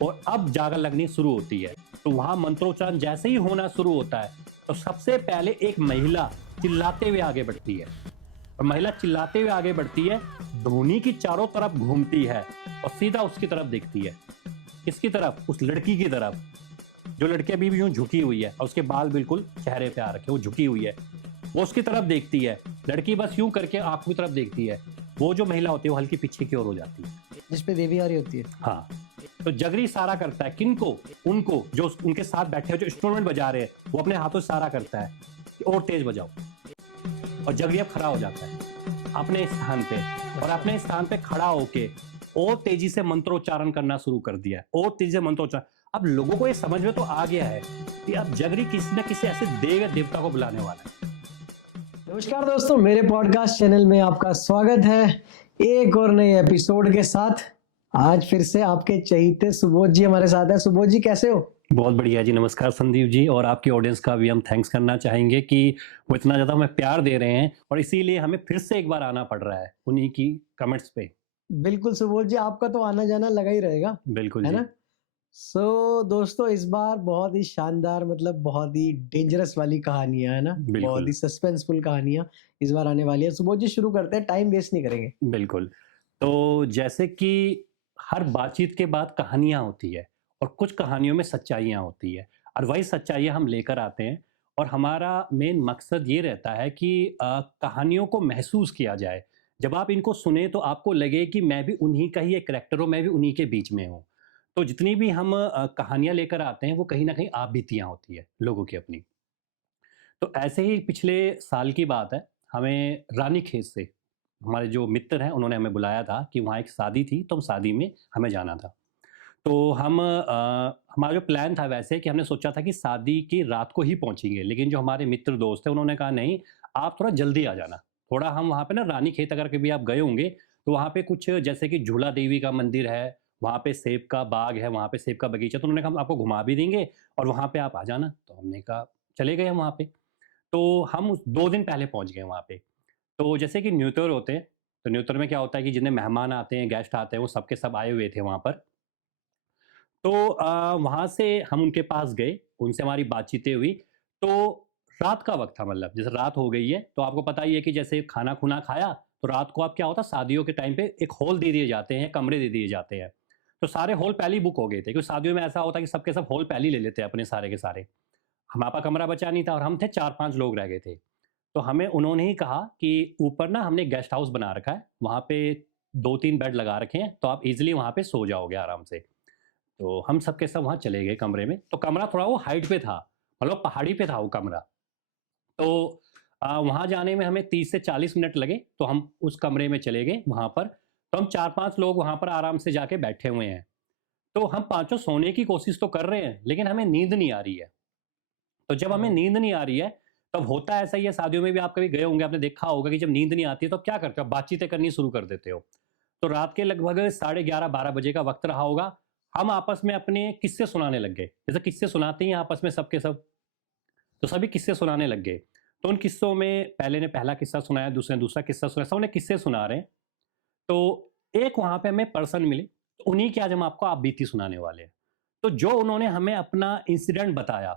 और अब जाग लगनी शुरू होती है। तो वहां मंत्रोच्चारण जैसे ही होना शुरू होता है तो सबसे पहले एक महिला चिल्लाते हुए आगे बढ़ती है, और महिला चिल्लाते हुए आगे बढ़ती है, धोनी की चारों तरफ घूमती है और सीधा उसकी तरफ देखती है। किसकी तरफ? उस लड़की की तरफ, जो लड़की अभी भी यूं झुकी हुई है और उसके बाल बिल्कुल चेहरे पे आ रखे, वो झुकी हुई है, वो उसकी तरफ देखती है। लड़की बस यूं करके आंखों की तरफ देखती है। वो जो महिला होती है वो हल्की पीछे की ओर हो जाती है। जिस पे देवी आ रही होती है। हाँ, तो जगरी इशारा करता है किनको? उनको जो उनके साथ बैठे हैं, जो इंस्ट्रूमेंट बजा रहे हैं, वो अपने हाथों से इशारा करता है कि और तेज बजाओ। और जगरी अब खड़ा हो जाता है अपने स्थान पे, और अपने स्थान पे खड़ा होके और तेजी से मंत्रोच्चारण करना शुरू कर दिया है, और तेजी से मंत्रोच्चारण। अब लोगों को ये समझ में तो आ गया है कि अब जगरी किसी न किसी ऐसे देव या देवता को बुलाने वाला है। नमस्कार दोस्तों, मेरे पॉडकास्ट चैनल में आपका स्वागत है एक और नए एपिसोड के साथ। आज फिर से आपके चहीते सुबोध जी हमारे साथ है। सुबोध जी कैसे हो? बहुत बढ़िया जी, नमस्कार संदीप जी, और आपकी ऑडियंस का भी हम थैंक्स करना चाहेंगे कि वो इतना ज़्यादा हमें प्यार दे रहे हैं, और इसीलिए हमें फिर से एक बार आना पड़ रहा है उन्हीं की कमेंट्स पे। बिल्कुल सुबोध जी, आपका तो आना जाना लगा ही रहेगा, बिल्कुल है जी। ना? दोस्तों, इस बार बहुत ही शानदार, मतलब बहुत ही डेंजरस वाली कहानियां, है ना? बहुत बिल्कुल ही सस्पेंसफुल कहानियां इस बार आने वाली है। सुबोध जी शुरू करते हैं, टाइम वेस्ट नहीं करेंगे। बिल्कुल। तो जैसे कि हर बातचीत के बाद कहानियाँ होती है, और कुछ कहानियों में सच्चाइयाँ होती है, और वही सच्चाइयाँ हम लेकर आते हैं, और हमारा मेन मकसद ये रहता है कि कहानियों को महसूस किया जाए। जब आप इनको सुने तो आपको लगे कि मैं भी उन्हीं का ही एक करैक्टर हूँ, मैं भी उन्हीं के बीच में हूँ। तो जितनी भी हम कहानियाँ लेकर आते हैं वो कहीं न कहीं आप बीतियाँ होती है लोगों की अपनी। तो ऐसे ही पिछले साल की बात है, हमें रानीखेत से हमारे जो मित्र हैं उन्होंने हमें बुलाया था कि वहाँ एक शादी थी, तो हम शादी में हमें जाना था। तो हमारा जो प्लान था वैसे कि हमने सोचा था कि शादी की रात को ही पहुँचेंगे, लेकिन जो हमारे मित्र दोस्त हैं उन्होंने कहा नहीं, आप थोड़ा जल्दी आ जाना। थोड़ा हम वहाँ पे ना रानीखेत अगर कभी आप गए होंगे, तो वहाँ पे कुछ जैसे कि झूला देवी का मंदिर है, वहाँ पे सेब का बाग है, वहाँ पे सेब का बगीचा, तो उन्होंने कहा हम आपको घुमा भी देंगे और वहाँ पे आप आ जाना। तो हमने कहा चले गए हम वहाँ पे। तो हम उस 2 दिन पहले पहुँच गए वहाँ पे। तो जैसे कि न्यू ईयर होते हैं, तो न्यू ईयर में क्या होता है कि जितने मेहमान आते हैं, गेस्ट आते हैं, वो सब के सब आए हुए थे वहाँ पर। तो वहाँ से हम उनके पास गए, उनसे हमारी बातचीतें हुई। तो रात का वक़्त था, मतलब जैसे रात हो गई है, तो आपको पता ही है कि जैसे खाना-खुना खाया, तो रात को अब क्या होता है शादियों के टाइम पे एक हॉल दे दिए जाते हैं, कमरे दे दिए जाते हैं। तो सारे हॉल पहले ही बुक हो गए थे, क्योंकि शादियों में ऐसा होता है कि सब के सब हॉल पहले ही ले लेते हैं अपने सारे के सारे। हमारे पास कमरा बचा नहीं था और हम थे 4-5 लोग रह गए थे। तो हमें उन्होंने ही कहा कि ऊपर ना हमने गेस्ट हाउस बना रखा है, वहाँ पे 2-3 बेड लगा रखे हैं, तो आप ईज़िली वहाँ पे सो जाओगे आराम से। तो हम सब के सब वहाँ चले गए कमरे में, तो कमरा थोड़ा वो हाइट पे था, मतलब पहाड़ी पे था वो कमरा। तो वहाँ जाने में हमें 30 से 40 मिनट लगे, तो हम उस कमरे में चले गए वहाँ पर। तो हम 4-5 लोग वहाँ पर आराम से जाके बैठे हुए हैं। तो हम पाँचों सोने की कोशिश तो कर रहे हैं, लेकिन हमें नींद नहीं आ रही है। तो जब हमें नींद नहीं आ रही है, तब होता ऐसा ही है, शादियों में भी आप कभी गए होंगे, आपने देखा होगा कि जब नींद नहीं आती है तो आप क्या करते हो? आप बातचीतें करनी शुरू कर देते हो। तो रात के लगभग साढ़े 11-12 बजे का वक़्त रहा होगा, हम आपस में अपने किस्से सुनाने लग गए। जैसे किस्से सुनाते ही हैं आपस में सब के सब, तो सभी किस्से सुनाने लग गए। तो उन किस्सों में पहले ने पहला किस्सा सुनाया, दूसरे ने दूसरा किस्सा सुनाया, सब ने किस्से सुना रहे हैं। तो एक वहाँ पे हमें पर्सन मिले, तो उन्हीं की आज हम आपको आप बीती सुनाने वाले हैं। तो जो उन्होंने हमें अपना इंसिडेंट बताया,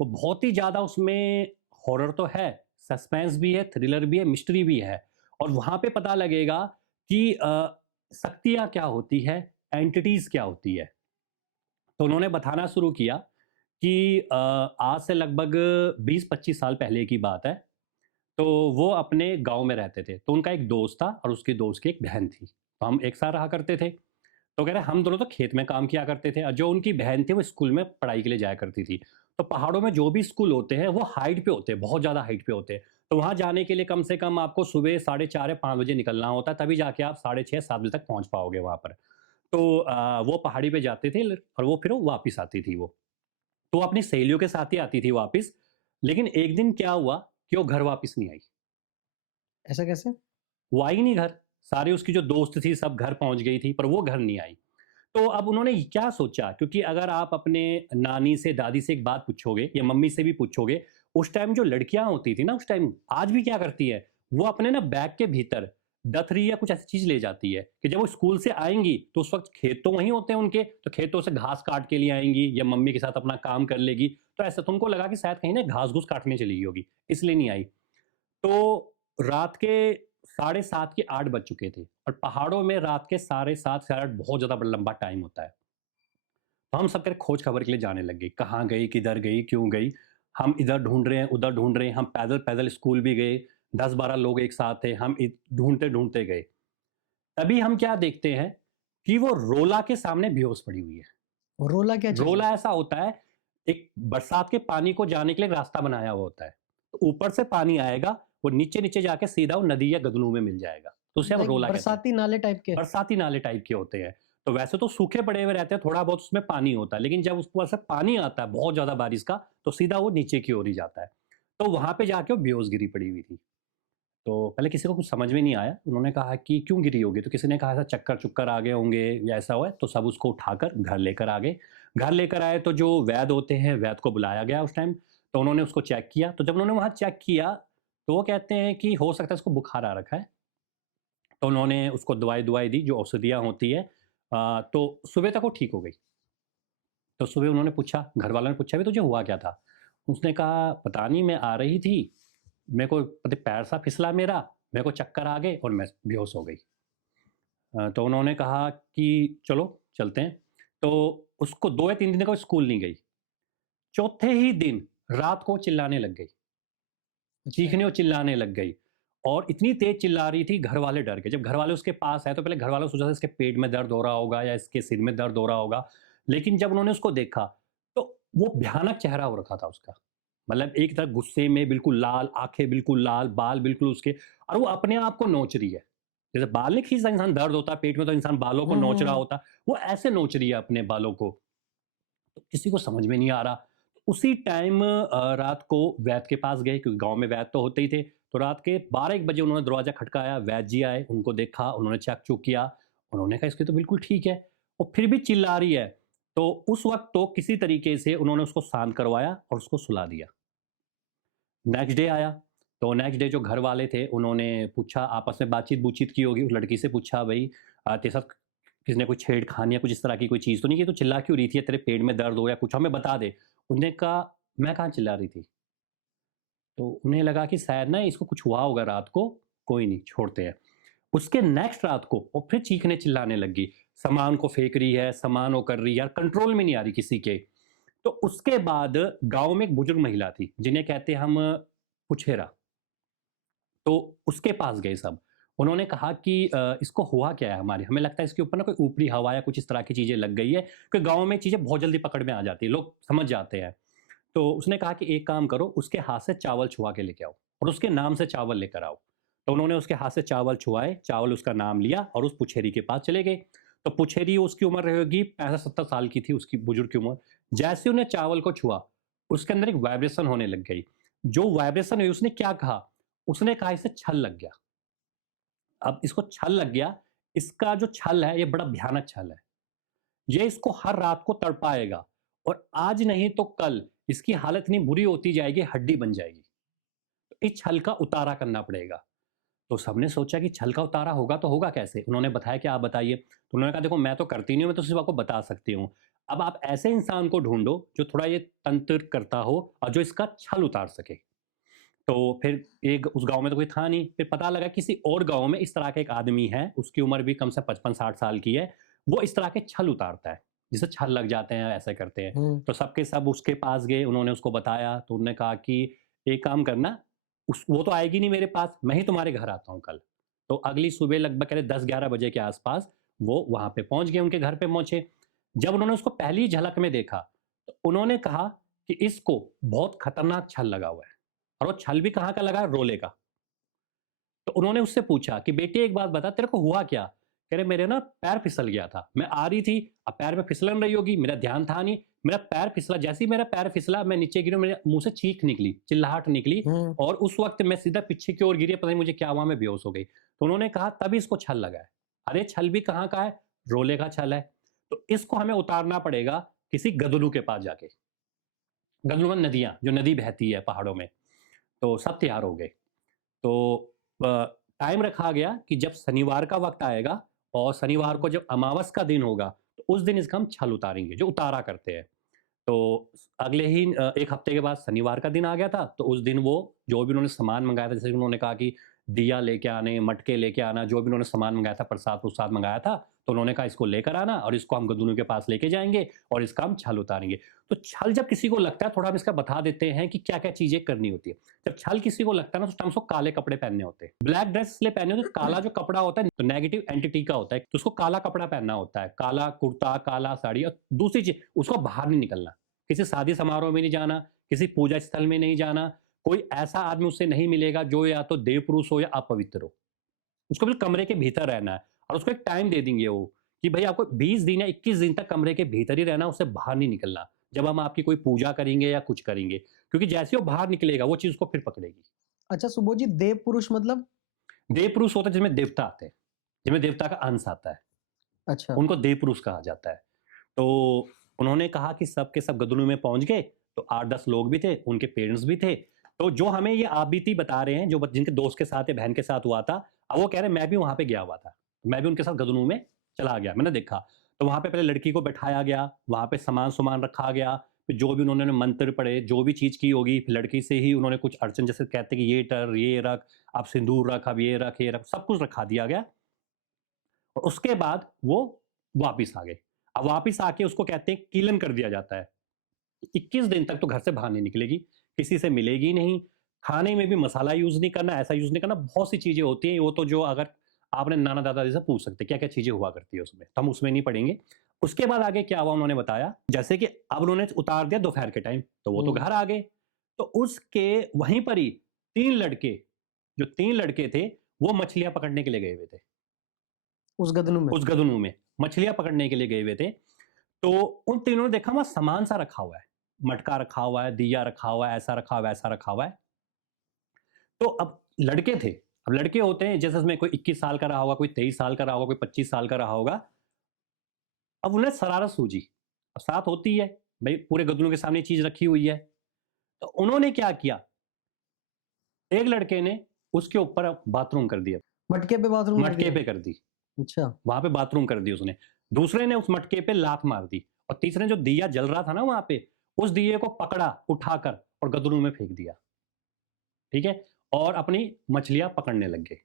वो बहुत ही ज़्यादा, उसमें हॉरर तो है, सस्पेंस भी है, थ्रिलर भी है, मिस्ट्री भी है। और वहाँ पे पता लगेगा कि शक्तियाँ क्या होती है, एंटिटीज़ क्या होती है। तो उन्होंने बताना शुरू किया कि आज से लगभग 20-25 साल पहले की बात है। तो वो अपने गाँव में रहते थे। तो उनका एक दोस्त था और उसके दोस्त की एक बहन थी। तो हम एक साथ रहा करते थे। तो कह रहे हम दोनों तो खेत में काम किया करते थे, और जो उनकी बहन थी वो स्कूल में पढ़ाई के लिए जाया करती थी। तो पहाड़ों में जो भी स्कूल होते हैं वो हाइट पे होते हैं, बहुत ज़्यादा हाइट पे होते हैं। तो वहाँ जाने के लिए कम से कम आपको सुबह साढ़े 4 या 5 बजे निकलना होता है, तभी जाके आप साढ़े 6-7 बजे तक पहुँच पाओगे वहाँ पर। तो वो पहाड़ी पे जाते थे और वो फिर वो वापस आती थी वो। तो वो अपनी सहेलियों के साथ ही आती थी वापस। लेकिन एक दिन क्या हुआ कि वो घर वापस नहीं आई। ऐसा कैसे? वो आई नहीं घर। सारी उसकी जो दोस्त थी सब घर पहुँच गई थी, पर वो घर नहीं आई। तो अब उन्होंने क्या सोचा, क्योंकि अगर आप अपने नानी से, दादी से एक बात पूछोगे या मम्मी से भी पूछोगे, उस टाइम जो लड़कियाँ होती थी ना, उस टाइम आज भी क्या करती हैं, वो अपने ना बैग के भीतर दथरी या कुछ ऐसी चीज ले जाती है कि जब वो स्कूल से आएंगी तो उस वक्त खेत तो वहीं होते हैं उनके, तो खेतों से घास काट के लिए आएंगी या मम्मी के साथ अपना काम कर लेगी। तो ऐसा तो उनको लगा कि शायद कहीं ना घास घूस काटने चली गई होगी, इसलिए नहीं आई। तो रात के 7:30 के 8 बज चुके थे, और पहाड़ों में रात के 7:30 से 8 बहुत ज्यादा लंबा टाइम होता है। तो हम सब करे खोज खबर के लिए जाने लग गए, कहाँ गई, किधर गई, क्यों गई। हम इधर ढूंढ रहे हैं, उधर ढूंढ रहे हैं, हम पैदल पैदल स्कूल भी गए, 10-12 लोग एक साथ थे, हम ढूंढते ढूंढते गए। तभी हम क्या देखते हैं कि वो रोला के सामने बेहोश पड़ी हुई है। और रोला क्या चीज है? रोला ऐसा होता है, एक बरसात के पानी को जाने के लिए एक रास्ता बनाया हुआ होता है। तो ऊपर से पानी आएगा, वो नीचे नीचे जाके सीधा वो नदी या गदनों में मिल जाएगा, तो उसे हम लाइक रोला कहते हैं। बरसाती नाले टाइप के? बरसाती नाले टाइप के होते हैं। तो वैसे तो सूखे पड़े हुए रहते हैं, थोड़ा बहुत उसमें पानी होता है, लेकिन जब उसके ऊपर से पानी आता है बहुत ज्यादा बारिश का, तो सीधा वो नीचे की ओर ही जाता है। तो वहां पे जाके वो बेहोश गिरी पड़ी हुई थी। तो पहले किसी को कुछ समझ में नहीं आया, उन्होंने कहा कि क्यों गिरी होगी, तो किसी ने कहा ऐसा चक्कर चुक्कर आ गए होंगे या ऐसा हुआ है। तो सब उसको उठाकर घर लेकर आ गए। घर लेकर आए तो जो वैद्य होते हैं, वैद्य को बुलाया गया उस टाइम। तो उन्होंने उसको चेक किया, तो जब उन्होंने वहां चेक किया तो वो कहते हैं कि हो सकता है इसको बुखार आ रखा है। तो उन्होंने उसको दवाई दुआई दी, जो औषधियाँ होती है। तो सुबह तक वो ठीक हो गई। तो सुबह उन्होंने पूछा, घर वालों ने पूछा भी तुझे हुआ क्या था? उसने कहा पता नहीं, मैं आ रही थी, मेरे को पता पैर सा फिसला मेरा, मेरे को चक्कर आ गए और मैं बेहोश हो गई। तो उन्होंने कहा कि चलो चलते हैं। तो उसको 2 या 3 दिन तक वो स्कूल नहीं गई। चौथे ही दिन रात को चिल्लाने लग गई, अच्छा। चीखने और चिल्लाने लग गई। और इतनी तेज चिल्ला रही थी, घर वाले डर गए। जब घर वाले उसके पास आए तो पहले घर वालों ने सोचा था इसके पेट में दर्द हो रहा होगा या इसके सिर में दर्द हो रहा होगा। लेकिन जब उन्होंने उसको देखा तो वो भयानक चेहरा हो रखा था उसका। मतलब एक तरह गुस्से में बिल्कुल लाल, आंखें बिल्कुल लाल, बाल बिल्कुल उसके, और वो अपने आप को नोच रही है। जैसे बाल नहीं खींचता इंसान, दर्द होता है पेट में तो इंसान बालों को नोच रहा हम्म। होता, वो ऐसे नोच रही है अपने बालों को। तो किसी को समझ में नहीं आ रहा। उसी टाइम रात को वैद्य के पास गए, क्योंकि गांव में वैद्य तो होते ही थे। तो रात के 12-1 बजे उन्होंने दरवाजा खटकाया, वैद्य जी आए, उनको देखा, उन्होंने चेक चुक किया। उन्होंने कहा इसकी तो बिल्कुल ठीक है, वो फिर भी चिल्ला रही है। तो उस वक्त तो किसी तरीके से उन्होंने उसको शांत करवाया और उसको सुला दिया। नेक्स्ट डे आया, तो नेक्स्ट डे जो घर वाले थे उन्होंने पूछा, आपस में बातचीत बूचीत की होगी, उस लड़की से पूछा, भाई तेरे साथ किसी ने कोई छेड़खानी या कुछ इस तरह की कोई चीज़ तो नहीं की, तो चिल्ला क्यों रही थी, या तेरे पेट में दर्द हो या कुछ हमें बता दे। उन्होंने कहा मैं कहाँ चिल्ला रही थी। तो उन्हें लगा कि शायद ना इसको कुछ हुआ होगा रात को, कोई नहीं छोड़ते हैं। उसके नेक्स्ट रात को वो फिर चीखने चिल्लाने लगी, सामान को फेंक रही है, सामान वो कर रही है, यार कंट्रोल में नहीं आ रही किसी के। तो उसके बाद गांव में एक बुजुर्ग महिला थी जिन्हें कहते हैं हम पुछेरा। तो उसके पास गए सब। उन्होंने कहा कि इसको हुआ क्या है, हमारे हमें लगता है इसके ऊपर ना कोई ऊपरी हवा या कुछ इस तरह की चीज़ें लग गई है, कि गाँव में चीज़ें बहुत जल्दी पकड़ में आ जाती है, लोग समझ जाते हैं। तो उसने कहा कि एक काम करो, उसके हाथ से चावल छुआ के लेके आओ और उसके नाम से चावल लेकर आओ। तो उन्होंने उसके हाथ से चावल छुआए, चावल उसका नाम लिया और उस पुछेरी के पास चले गए। तो पुछेरी, उसकी उम्र रहेगी 65-70 साल की थी, उसकी बुजुर्ग की उम्र। जैसे उन्हें चावल को छुआ, उसके अंदर एक वाइब्रेशन होने लग गई। जो वाइब्रेशन हुई, उसने क्या कहा, उसने कहा इसे छल लग गया। अब इसको छल लग गया, इसका जो छल है ये बड़ा भयानक छल है। ये इसको हर रात को तड़पाएगा, और आज नहीं तो कल इसकी हालत इतनी बुरी होती जाएगी, हड्डी बन जाएगी। तो इस छल का उतारा करना पड़ेगा। तो सबने सोचा कि छल का उतारा होगा तो होगा कैसे? उन्होंने बताया कि आप बताइए। तो उन्होंने कहा देखो मैं तो करती नहीं हूँ, मैं तो सिर्फ आपको बता सकती हूँ। अब आप ऐसे इंसान को ढूंढो जो थोड़ा ये तंत्र करता हो और जो इसका छल उतार सके। तो फिर एक उस गाँव में तो कोई था नहीं, फिर पता लगा किसी और गाँव में इस तरह का एक आदमी है, उसकी उम्र भी कम से 55-60 साल की है, वो इस तरह के छल उतारता है, जिसे छल लग जाते हैं, ऐसे करते हैं। हम्म। तो सबके सब उसके पास गए, उन्होंने उसको बताया, तो उन्होंने कहा कि एक काम करना, उस वो तो आएगी नहीं मेरे पास, मैं ही तुम्हारे घर आता हूँ कल। तो अगली सुबह लगभग कह रहे 10-11 बजे के आस-पास वो वहाँ पे पहुँच गए, उनके घर पे पहुँचे। जब उन्होंने उसको पहली झलक में देखा, तो उन्होंने कहा कि इसको बहुत खतरनाक छल लगा हुआ है। और वो छल भी कहाँ का लगा है? रोले का। तो उन्होंने उससे पूछा कि बेटी एक बात बता, तेरे को हुआ क्या? कह रहे मेरे ना पैर फिसल गया था, मैं आ रही थी, अब पैर में फिसलन रही होगी, मेरा ध्यान था नहीं, मेरा पैर फिसला, जैसे ही मेरा पैर फिसला मैं नीचे गिरी, मेरे मुंह से चीख निकली, चिल्लाहट निकली, हम्म। और उस वक्त मैं सीधा पीछे की ओर गिरी, पता नहीं मुझे क्या हुआ, मैं बेहोश हो गई। तो उन्होंने कहा तभी इसको छल लगा है। अरे छल भी कहाँ का है? रोले का छल है। तो इसको हमें उतारना पड़ेगा किसी गदलू के पास जाके। गदलू में नदियां, जो नदी बहती है पहाड़ों में। तो सब तैयार हो गए। तो टाइम रखा गया कि जब शनिवार का वक्त आएगा और शनिवार को जब अमावस का दिन होगा, तो उस दिन इसका हम छल उतारेंगे, जो उतारा करते हैं। तो अगले ही 1 हफ्ते के बाद शनिवार का दिन आ गया था, तो उस दिन वो जो भी उन्होंने सामान मँगाया था, जैसे कि उन्होंने कहा कि दिया लेके आने, मटके लेके आना, जो भी उन्होंने सामान मँगाया था, प्रसाद-वरसाद मँगाया था, तो उन्होंने कहा इसको लेकर आना और इसको हम गदुनु के पास लेके जाएँगे और इसका हम छल उतारेंगे। तो छल जब किसी को लगता है, थोड़ा हम इसका बता देते हैं कि क्या-क्या चीज़ें करनी होती है। जब छल किसी को लगता है ना, तो उस टाइम उसको काले कपड़े पहनने होते हैं। ब्लैक ड्रेस इसलिए पहने होते हैं, काला जो कपड़ा होता है, तो नेगेटिव एंटिटी का होता है, तो उसको काला कपड़ा पहनना होता है। काला कुर्ता, काला साड़ी और दूसरी चीज़, उसको बाहर नहीं निकलना। किसी शादी समारोह में नहीं जाना, किसी पूजा स्थल में नहीं जाना, कोई ऐसा आदमी उससे नहीं मिलेगा जो या तो देव पुरुष हो या अपवित्र हो। उसको बिल्कुल कमरे के भीतर रहना है और उसको एक टाइम दे देंगे वो कि भाई आपको 20 दिन या 21 दिन तक कमरे के भीतर ही रहना, उससे बाहर नहीं निकलना। जब हम आपकी कोई पूजा करेंगे या कुछ करेंगे, क्योंकि जैसे ही वो बाहर निकलेगा, वो चीज़ उसको फिर पकड़ेगी। अच्छा सुबोध जी, देव पुरुष मतलब? देव पुरुष होता है जिसमें देवता आते हैं, जिसमें देवता का अंश आता है, अच्छा। उनको देव पुरुष कहा जाता है। तो उन्होंने कहा कि सब के सब गदुनु में पहुँच गए, तो 8-10 लोग भी थे, उनके पेरेंट्स भी थे। तो जो हमें ये आप बीती बता रहे हैं, जो जिनके दोस्त के साथ या बहन के साथ हुआ था, अब वो कह रहे हैं मैं भी वहाँ पे गया हुआ था। मैं भी उनके साथ गदुनु में चला गया, मैंने देखा। तो वहाँ पे पहले लड़की को बैठाया गया, वहाँ पे सामान-सुमान रखा गया, फिर जो भी उन्होंने मंत्र पढ़े, जो भी चीज़ की होगी, फिर लड़की से ही उन्होंने कुछ अड़चन, जैसे कहते हैं कि ये कर, ये रख, अब सिंदूर रख, अब ये रख, सब कुछ रखा दिया गया। और उसके बाद वो वापिस आ गए। अब वापिस आके उसको कहते हैं कीलन कर दिया जाता है। 21 दिन तक तो घर से बाहर नहीं निकलेगी, किसी से मिलेगी नहीं, खाने में भी मसाला यूज़ नहीं करना, ऐसा यूज़ नहीं करना, बहुत सी चीज़ें होती हैं, वो तो जो अगर आपने नाना-दादा से पूछ सकते हैं, क्या-क्या चीज़ें हुआ करती है उसमें, तो हम उसमें नहीं पड़ेंगे। उसके बाद आगे क्या हुआ उन्होंने बताया, जैसे कि अब उन्होंने उतार दिया दोपहर के टाइम, तो वो तो हुँ। घर आ गए, तो उसके वहीं पर ही 3 लड़के, जो 3 लड़के थे, वो मछलियाँ पकड़ने के लिए गए हुए थे। उस गदनू में? उस गदनू में, मछलियाँ पकड़ने के लिए गए हुए थे। तो उन तीनों ने देखा वहाँ सामान सा रखा हुआ है, मटका रखा हुआ है, दिया रखा हुआ है, ऐसा रखा हुआ है, वैसा रखा हुआ है। तो अब लड़के थे, अब लड़के होते हैं जैसे उसमें कोई 21 साल का रहा होगा, कोई 23 साल का रहा होगा, कोई 25 साल का रहा होगा। अब उन्हें शरारत सूझी, अब साथ होती है, भई पूरे गदनों के सामने चीज़ रखी हुई है। तो उन्होंने क्या किया, एक लड़के ने उसके ऊपर बाथरूम कर दिया, मटके पे बाथरूम कर मटके दिया? पे कर दी, अच्छा। वहाँ पे बाथरूम कर दी उसने। दूसरे ने उस मटके पे लात मार दी और तीसरे ने जो दिया जल रहा था ना वहाँ पे, उस दिए को पकड़ा, उठाकर और गदनों में फेंक दिया, ठीक है? और अपनी मछलियाँ पकड़ने लग गए।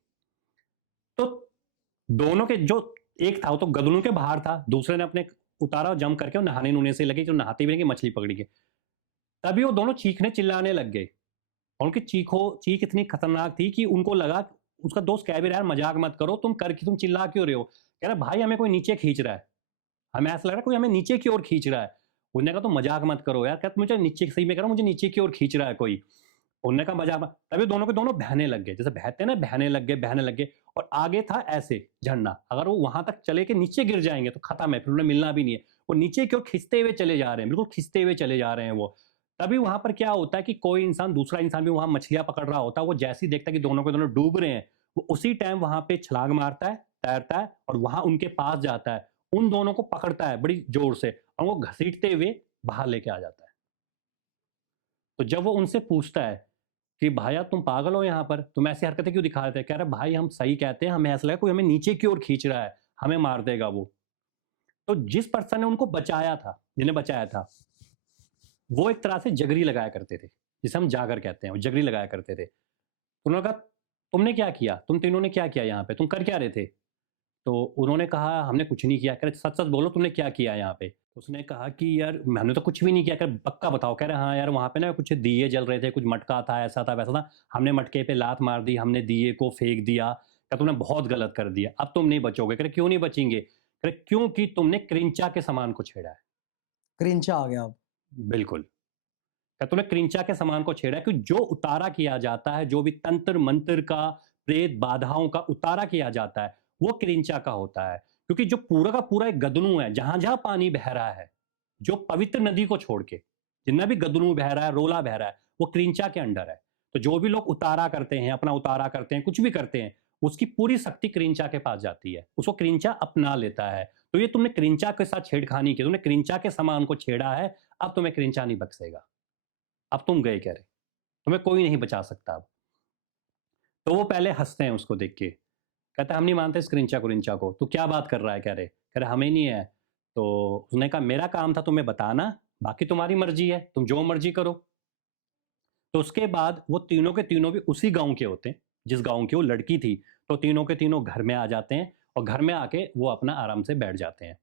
तो दोनों के जो, एक था वो तो गदनों के बाहर था, दूसरे ने अपने उतारा और जंप करके वो नहाने-नूने से लगे, जो नहाते भी नहीं कि मछली पकड़ी के। तभी वो दोनों चीखने चिल्लाने लग गए और उनकी चीख इतनी खतरनाक थी कि उनको लगा, उसका दोस्त कह भी रहा है, "यार मजाक मत करो, तुम चिल्ला क्यों रहे हो?" कह रहा है, "भाई हमें कोई नीचे खींच रहा है। हमें ऐसा लग रहा है कोई हमें नीचे की ओर खींच रहा है।" उसने कहा, "तुम मजाक मत करो यार।" कहता, "मुझे नीचे, सही में कह रहा हूँ, मुझे नीचे की ओर खींच रहा है कोई।" उन्होंने कहा, "मजाक मत।" तभी दोनों के दोनों बहने लग गए, जैसे बहते हैं ना, बहने लग गए और आगे था ऐसे झरना, अगर वो वहां तक चले के नीचे गिर जाएंगे तो खत्म है, फिर उन्हें मिलना भी नहीं है। वो नीचे की ओर खिंचते हुए चले जा रहे हैं, बिल्कुल खिंचते हुए चले जा रहे हैं वो। तभी वहां पर क्या होता है कि कोई इंसान, दूसरा इंसान भी वहां मछलियां पकड़ रहा होता है, वो जैसे ही देखता है कि दोनों के दोनों डूब रहे हैं, वो उसी टाइम वहां पे छलांग मारता है, तैरता है और वहां उनके पास जाता है, उन दोनों को पकड़ता है बड़ी जोर से और वो घसीटते हुए बाहर लेके आ जाता है। तो जब वो उनसे पूछता है कि भाया तुम पागल हो यहाँ पर, तुम ऐसी हरकतें क्यों दिखा रहे थे? कह रहा है भाई हम सही कहते हैं, हमें ऐसा लगा कोई हमें नीचे की ओर खींच रहा है, हमें मार देगा वो। तो जिस पर्सन ने उनको बचाया था, जिन्हें बचाया था, वो एक तरह से जगरी लगाया करते थे, जिसे हम जागर कहते हैं, वो जगरी लगाया करते थे। तो उन्होंने कहा, तुमने क्या किया? तुम तीनों ने क्या किया यहाँ पे? तुम कर क्या रहे थे? तो उन्होंने कहा, हमने कुछ नहीं किया। कह रहे, सच-सच बोलो तुमने क्या किया यहाँ पे? उसने कहा कि यार मैंने तो कुछ भी नहीं किया। कह रहे, पक्का बताओ? कह रहे, हाँ यार वहाँ पे ना कुछ दिए जल रहे थे, कुछ मटका था, ऐसा था, वैसा था। हमने मटके पे लात मार दी, हमने दिए को फेंक दिया। कहा तुमने बहुत गलत कर दिया, अब तुम नहीं बचोगे। कह रहे, क्यों नहीं बचेंगे? कह रहे, क्योंकि तुमने क्रिंचा के सामान को छेड़ा है। क्रिंचा आ गया अब। बिल्कुल। क्या तूने क्रिंचा के सामान को छेड़ा है? कि जो उतारा किया जाता है, जो भी तंत्र मंत्र का, प्रेत बाधाओं का उतारा किया जाता है, वो क्रिंचा का होता है। क्योंकि जो पूरा का पूरा एक गदनू है, जहां जहां पानी बह रहा है, जो पवित्र नदी को छोड़ के जितना भी गदनू बह रहा है, रोला बह रहा है, वो क्रिंचा के अंडर है। तो जो भी लोग उतारा करते हैं, अपना उतारा करते हैं, कुछ भी करते हैं, उसकी पूरी शक्ति क्रिंचा के पास जाती है, उसको क्रिंचा अपना लेता है। तो ये तुमने क्रिंचा के साथ छेड़खानी की, तुमने क्रिंचा के सामान को छेड़ा है, अब तुम्हें क्रिंचा नहीं बख्शेगा। अब तुम गए, कह रहे तुम्हें कोई नहीं बचा सकता अब। तो वो पहले हंसते हैं उसको देख के, कहता है हम नहीं मानते इस क्रिंचा कुरिंचा को, तू क्या बात कर रहा है, कह रहे हमें नहीं है। तो उसने कहा मेरा काम था तुम्हें बताना, बाकी तुम्हारी मर्जी है, तुम जो मर्जी करो। तो उसके बाद वो तीनों के तीनों भी उसी गांव के होते हैं जिस गांव की वो लड़की थी। तो तीनों के तीनों घर में आ जाते हैं और घर में आके वो अपना आराम से बैठ जाते हैं।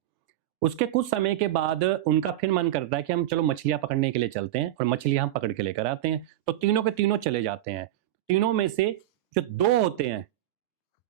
उसके कुछ समय के बाद उनका फिर मन करता है कि हम चलो मछलियां पकड़ने के लिए चलते हैं, और मछलियां हम पकड़ के लेकर आते हैं। तो तीनों के तीनों चले जाते हैं। तीनों में से जो दो होते हैं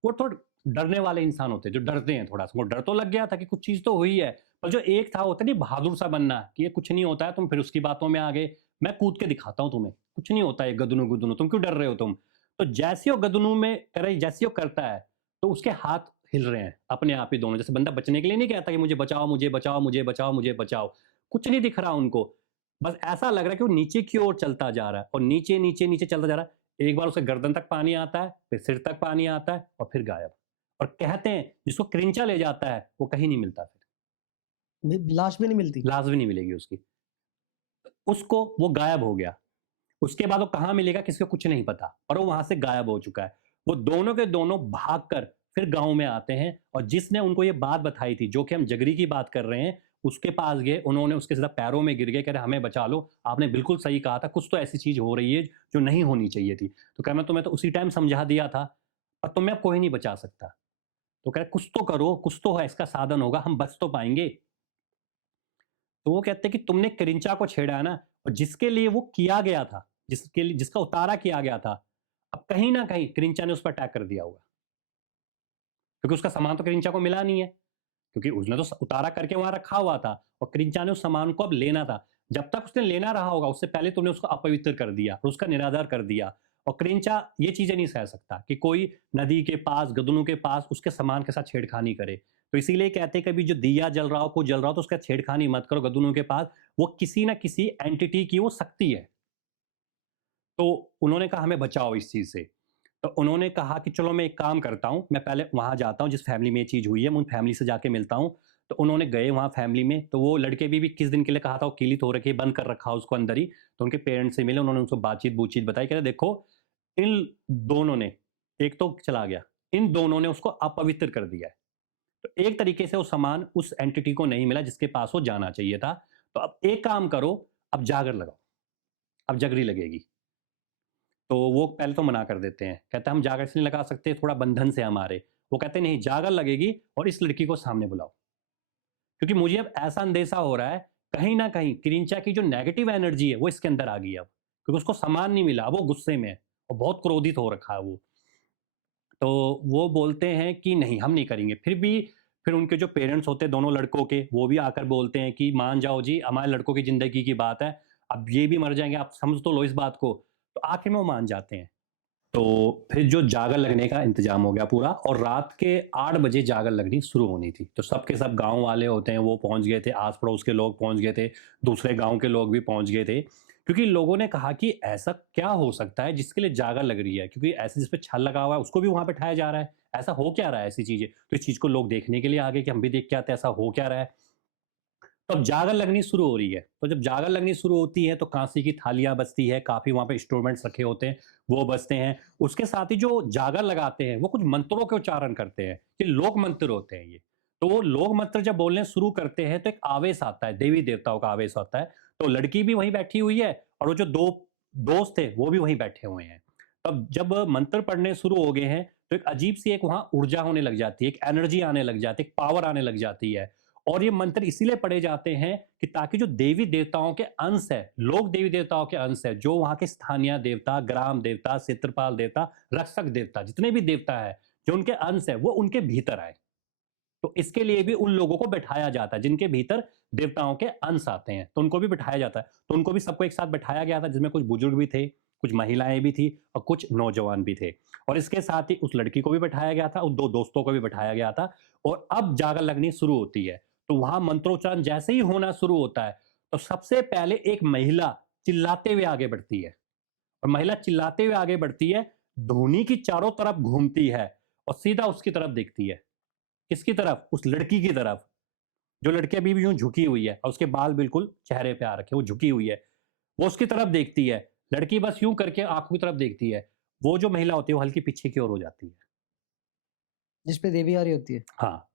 वो थोड़े डरने वाले इंसान होते हैं, जो डरते हैं थोड़ा सा। वो डर तो लग गया था कि कुछ चीज तो हुई है, पर जो एक था होता नहीं बहादुर सा बनना कि ये कुछ नहीं होता है, तुम फिर उसकी बातों में आ गए, मैं कूद के दिखाता हूँ तुम्हें, कुछ नहीं होता है गदनू गुदनू, तुम क्यों डर रहे हो तुम। तो जैसे वो गदनू में करे, जैसे वो करता है, तो उसके हाथ हिल रहे हैं अपने आप ही दोनों। जैसे बंदा बचने के लिए नहीं कहता कि मुझे बचाओ मुझे बचाओ मुझे बचाओ मुझे बचाओ, कुछ नहीं दिख रहा उनको। बस ऐसा लग रहा है कि वो नीचे की ओर चलता जा रहा है, और नीचे नीचे नीचे चलता जा रहा है। एक बार उसे गर्दन तक पानी आता है, फिर सिर तक पानी आता है, और फिर गायब। और कहते हैं जिसको क्रिंचा ले जाता है वो कहीं नहीं मिलता, फिर लाश भी नहीं मिलती। लाश भी नहीं मिलेगी उसकी। उसको वो गायब हो गया। उसके बाद वो कहाँ मिलेगा किसी को कुछ नहीं पता, और वो वहां से गायब हो चुका है। वो दोनों के दोनों भागकर फिर गांव में आते हैं, और जिसने उनको ये बात बताई थी, जो कि हम जगरी की बात कर रहे हैं, उसके पास गए। उन्होंने उसके सीधा पैरों में गिर गए, कह रहे हमें बचा लो, आपने बिल्कुल सही कहा था, कुछ तो ऐसी चीज हो रही है जो नहीं होनी चाहिए थी। तो कह मैं तुम्हें तो उसी टाइम समझा दिया था, और तुम्हें अब कोई नहीं बचा सकता। तो कह रहे कुछ तो करो, कुछ तो है, इसका साधन होगा, हम बच तो पाएंगे। तो वो कहते हैं कि तुमने क्रिंचा को छेड़ा है ना, और जिसके लिए वो किया गया था, जिसके लिए जिसका उतारा किया गया था, अब कहीं ना कहीं क्रिंचा ने उस पर अटैक कर दिया होगा, क्योंकि उसका सामान तो क्रिंचा को मिला नहीं है, क्योंकि उसने तो उतारा करके वहां रखा हुआ था, और क्रिंचा ने उस सामान को अब लेना था। जब तक उसने लेना रहा होगा, उससे पहले तुमने उसको अपवित्र कर दिया और उसका निरादर कर दिया। और क्रिंचा ये चीजें नहीं सह सकता कि कोई नदी के पास, गदनों के पास उसके सामान के साथ छेड़खानी करे। तो इसीलिए कहते हैं कभी जो दिया जल रहा हो, कुछ जल रहा हो, तो उसका छेड़खानी मत करो गदनों के पास। वो किसी ना किसी एंटिटी की वो शक्ति है। तो उन्होंने कहा हमें बचाओ इस चीज से। तो उन्होंने कहा कि चलो मैं एक काम करता हूँ, मैं पहले वहां जाता हूँ जिस फैमिली में ये चीज हुई है, मैं उन फैमिली से जाके मिलता हूँ। तो उन्होंने गए वहां फैमिली में, तो वो लड़के भी किस दिन के लिए कहा था, वो कीलित हो रखी है, बंद कर रखा उसको अंदर ही। तो उनके पेरेंट्स से मिले, उन्होंने उनको बातचीत बूचीत बताई, कहते देखो इन दोनों ने, एक तो चला गया, इन दोनों ने उसको अपवित्र कर दिया है। तो एक तरीके से वो सामान उस एंटिटी को नहीं मिला जिसके पास वो जाना चाहिए था। तो अब एक काम करो, अब जागर लगाओ, अब जगरी लगेगी। तो वो पहले तो मना कर देते हैं, कहते हैं हम जागर इसलिए लगा सकते हैं, थोड़ा बंधन से हमारे। वो कहते हैं नहीं, जागर लगेगी, और इस लड़की को सामने बुलाओ, क्योंकि मुझे अब ऐसा अंदेशा हो रहा है कहीं ना कहीं क्रिंचा की जो नेगेटिव एनर्जी है वो इसके अंदर आ गई अब, क्योंकि उसको सामान नहीं मिला, वो गुस्से में है और बहुत क्रोधित हो रखा है वो। तो वो बोलते हैं कि नहीं हम नहीं करेंगे। फिर भी फिर उनके जो पेरेंट्स होते हैं दोनों लड़कों के, वो भी आकर बोलते हैं कि मान जाओ जी, हमारे लड़कों की ज़िंदगी की बात है, अब ये भी मर जाएँगे, आप समझ तो लो इस बात को। तो आखिर में वो मान जाते हैं। तो फिर जो जागर लगने का इंतज़ाम हो गया पूरा, और रात के 8 बजे जागर लगनी शुरू होनी थी। तो सब के सब गाँव वाले होते हैं वो पहुँच गए थे, आस-पड़ोस के लोग पहुँच गए थे, दूसरे गाँव के लोग भी पहुँच गए थे। क्योंकि लोगों ने कहा कि ऐसा क्या हो सकता है जिसके लिए जागर लग रही है? क्योंकि ऐसे जिस पे छल लगा हुआ है उसको भी वहाँ बैठाया जा रहा है। ऐसा हो क्या रहा है ऐसी चीज़ें? तो इस चीज़ को लोग देखने के लिए आ गए कि हम भी देख के आते हैं ऐसा हो क्या रहा है? तो अब जागर लगनी शुरू हो रही है। तो जब जागर लगनी शुरू होती है तो काँसी की थालियाँ बजती है, काफ़ी वहाँ पे इंस्ट्रूमेंट्स रखे होते हैं, वो बजते हैं। उसके साथ ही जो जागर लगाते हैं, वो कुछ मंत्रों के उच्चारण करते हैं, ये लोक मंत्र होते हैं ये। तो वो लोक मंत्र जब बोलने शुरू करते हैं तो एक आवेश आता है, देवी-देवताओं का आवेश आता है। तो लड़की भी वहीं बैठी हुई है, और वो जो 2 दोस्त थे, वो भी वहीं बैठे हुए हैं। तब जब मंत्र पढ़ने शुरू हो गए हैं, तो एक अजीब-सी एक वहाँ ऊर्जा होने लग जाती है, एक एनर्जी आने लग जाती है, एक पावर आने लग जाती है। और ये मंत्र इसीलिए पढ़े जाते हैं कि ताकि जो देवी देवताओं के अंश है, लोक देवी देवताओं के अंश है, जो वहां के स्थानीय देवता, ग्राम देवता, क्षेत्रपाल देवता, रक्षक देवता, जितने भी देवता है, जो उनके अंश है, वो उनके भीतर आए। तो इसके लिए भी उन लोगों को बैठाया जाता है जिनके भीतर देवताओं के अंश आते हैं, तो उनको भी बिठाया जाता है। तो उनको भी सबको एक साथ बैठाया गया था, जिसमें कुछ बुजुर्ग भी थे, कुछ महिलाएं भी थी, और कुछ नौजवान भी थे। और इसके साथ ही उस लड़की को भी बैठाया गया था, उन 2 दोस्तों को भी बैठाया गया था। और अब जागर लगनी शुरू होती है। तो वहां मंत्रोच्चारण जैसे ही होना शुरू होता है, तो सबसे पहले एक महिला चिल्लाते हुए आगे बढ़ती है। और महिला चिल्लाते हुए आगे बढ़ती है, धोनी की चारों तरफ घूमती है, और सीधा उसकी तरफ देखती है। किसकी तरफ? उस लड़की की तरफ, जो लड़की अभी भी यूं झुकी हुई है, और उसके बाल बिल्कुल चेहरे पे आ रखे, वो झुकी हुई है। वो उसकी तरफ देखती है। लड़की बस यूं करके आंखों की तरफ देखती है। वो जो महिला होती है वो हल्की पीछे की ओर हो जाती है। जिस पे देवी आ रही होती है। हाँ,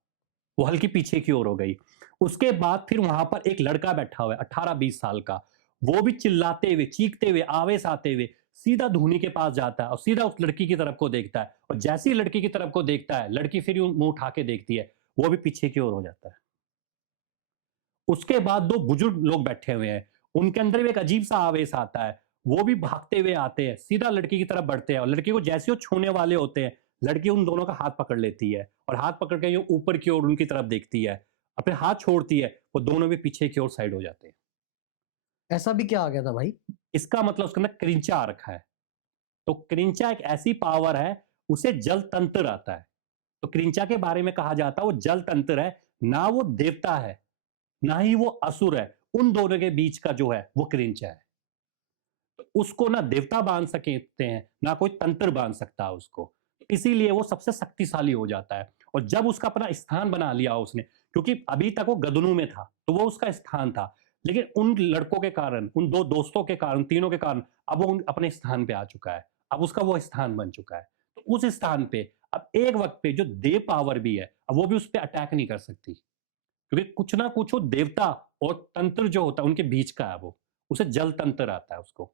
वो हल्की पीछे की ओर हो गई। उसके बाद फिर वहां पर एक लड़का बैठा हुआ है 18-20 साल का। वो भी चिल्लाते हुए, चीखते हुए, आवेश आते हुए सीधा धूनी के पास जाता है और सीधा उस लड़की की तरफ को देखता है, और जैसे ही लड़की की तरफ को देखता है, लड़की फिर यूं मुंह उठा के देखती है, वो भी पीछे की ओर हो जाता है। उसके बाद 2 बुजुर्ग लोग बैठे हुए हैं, उनके अंदर भी एक अजीब-सा आवेश आता है। वो भी भागते हुए आते हैं, सीधा लड़की की तरफ बढ़ते हैं और लड़की को जैसे वो छूने वाले होते हैं, लड़की उन दोनों का हाथ पकड़ लेती है और हाथ पकड़ के यूँ ऊपर की ओर उनकी तरफ देखती है और फिर हाथ छोड़ती है, वो दोनों भी पीछे की ओर साइड हो जाते हैं। ऐसा भी क्या आ गया था भाई? इसका मतलब उसके अंदर क्रिंचा आ रखा है। तो क्रिंचा एक ऐसी पावर है, उसे जल तंत्र आता है। तो क्रिंचा के बारे में कहा जाता है वो जल तंत्र है, ना वो देवता है, ना ही वो असुर है। उन दोनों के बीच का जो है, वो क्रिंचा है। उसको ना देवता बांध सकते हैं, ना कोई तंत्र बांध सकता है उसको। इसीलिए वो सबसे शक्तिशाली हो जाता है। और जब उसका अपना स्थान बना लिया उसने, क्योंकि अभी तक वो गदनू में था, तो वो उसका स्थान था। लेकिन उन लड़कों के कारण, उन 2 दोस्तों के कारण, तीनों के कारण अब वो अपने स्थान पे आ चुका है। अब उसका वो स्थान बन चुका है। तो उस स्थान पे अब एक वक़्त पे जो देव पावर भी है, अब वो भी उस पे अटैक नहीं कर सकती। क्योंकि कुछ ना कुछ वो देवता और तंत्र जो होता है, उनके बीच का है वो। उसे जल तंत्र आता है उसको।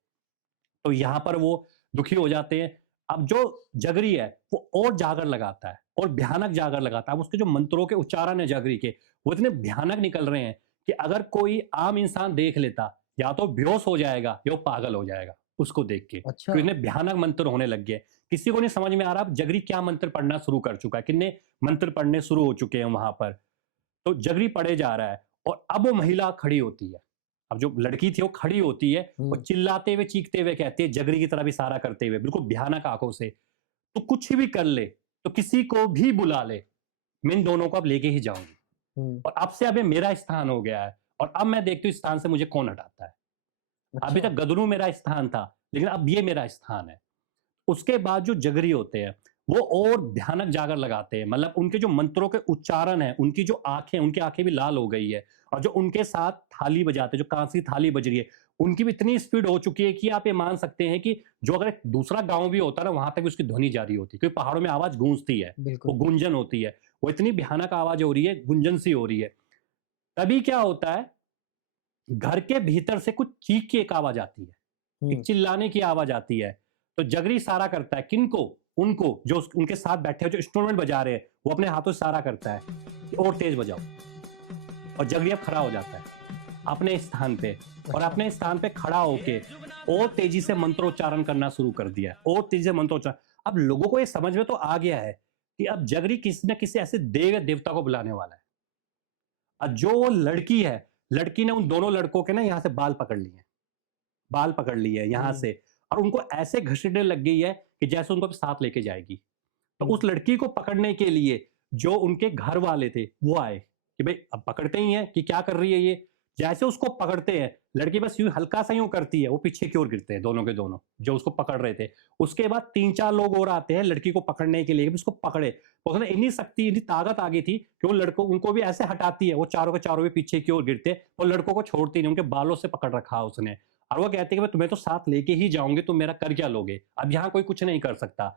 तो यहाँ पर वो दुखी हो जाते हैं। अब जो जगरी है, वो और जागर लगाता है और भयानक जागर लगाता है। अब उसके जो मंत्रों के उच्चारण है जगरी के, वो इतने भयानक निकल रहे हैं कि अगर कोई आम इंसान देख लेता, या तो बेहोश हो जाएगा या वो पागल हो जाएगा उसको देख के। अच्छा। तो इतने भयानक मंत्र होने लग गए। किसी को नहीं समझ में आ रहा अब जगरी क्या मंत्र पढ़ना शुरू कर चुका है, कितने मंत्र पढ़ने शुरू हो चुके हैं वहां पर। तो जगरी पढ़े जा रहा है और अब वो महिला खड़ी होती है। अब जो लड़की थी वो खड़ी होती है और चिल्लाते हुए चीखते हुए कहती है, जगरी की तरफ इशारा करते हुए बिल्कुल भयानक आंखों से, तो कुछ भी कर ले, तो किसी को भी बुला ले, मैं इन दोनों को अब लेके ही जाऊंगी। हुँ। और अब से अब ये मेरा स्थान हो गया है और अब मैं देखती हूँ इस स्थान से मुझे कौन हटाता है। अभी अच्छा। तक गदरू मेरा स्थान था, लेकिन अब ये मेरा स्थान है। उसके बाद जो जगरी होते हैं, वो और भयानक जागर लगाते हैं। मतलब उनके जो मंत्रों के उच्चारण हैं, उनकी जो आँखें, उनकी आँखें भी लाल हो गई है। और जो उनके साथ थाली बजाते हैं, जो काँस की थाली बज रही है, उनकी भी इतनी स्पीड हो चुकी है कि आप ये मान सकते हैं कि जो अगर एक दूसरा गाँव भी होता है ना, वहाँ तक भी उसकी ध्वनि जा रही होती है। क्योंकि पहाड़ों में आवाज़ गूँजती है, वो बिल्कुल। गूंजन होती है। वो इतनी भयानक आवाज़ हो रही है, गुंजन सी हो रही है। तभी क्या होता है, घर के भीतर से कुछ चीख की एक आवाज़ आती है। एक हुँ। चिल्लाने की आवाज आती है। तो जगरी इशारा करता है किनको? उनको जो उनके साथ बैठे हुए जो इंस्ट्रूमेंट बजा रहे हैं, वो अपने हाथों से इशारा करता है कि और तेज बजाओ। और जगरी अब खड़ा हो जाता है अपने स्थान पे, और अच्छा। अपने स्थान पे खड़ा होके और तेजी से मंत्रोच्चारण करना शुरू कर दिया है, और तेजी से मंत्रोच्चारण। अब लोगों को ये समझ में तो आ गया है कि अब जगरी किसी न किसी ऐसे देव या देवता को बुलाने वाला है। और जो वो लड़की है, लड़की ने उन दोनों लड़कों के ना यहाँ से बाल पकड़ लिए हैं। बाल पकड़ ली है यहाँ हुँ। से, और उनको ऐसे घसीटने लग गई है कि जैसे उनको साथ लेके जाएगी। तो हुँ। उस लड़की को पकड़ने के लिए जो उनके घर वाले थे वो आए कि भाई अब पकड़ते ही हैं कि क्या कर रही है ये। जैसे उसको पकड़ते हैं, लड़की बस यूं हल्का सा यूं करती है, वो पीछे की ओर गिरते हैं दोनों के दोनों जो उसको पकड़ रहे थे। उसके बाद 3-4 लोग और आते हैं लड़की को पकड़ने के लिए कि उसको पकड़े। तो उसने इतनी शक्ति, इतनी ताकत आ गई थी कि वो लड़कों उनको भी ऐसे हटाती है, वो चारों के चारों भी पीछे की ओर गिरते, और लड़कों को छोड़ती नहीं, उनके बालों से पकड़ रखा उसने। और वो कहती है कि मैं तुम्हें तो साथ लेके ही जाऊंगी, तुम मेरा कर क्या लोगे, अब यहाँ कोई कुछ नहीं कर सकता।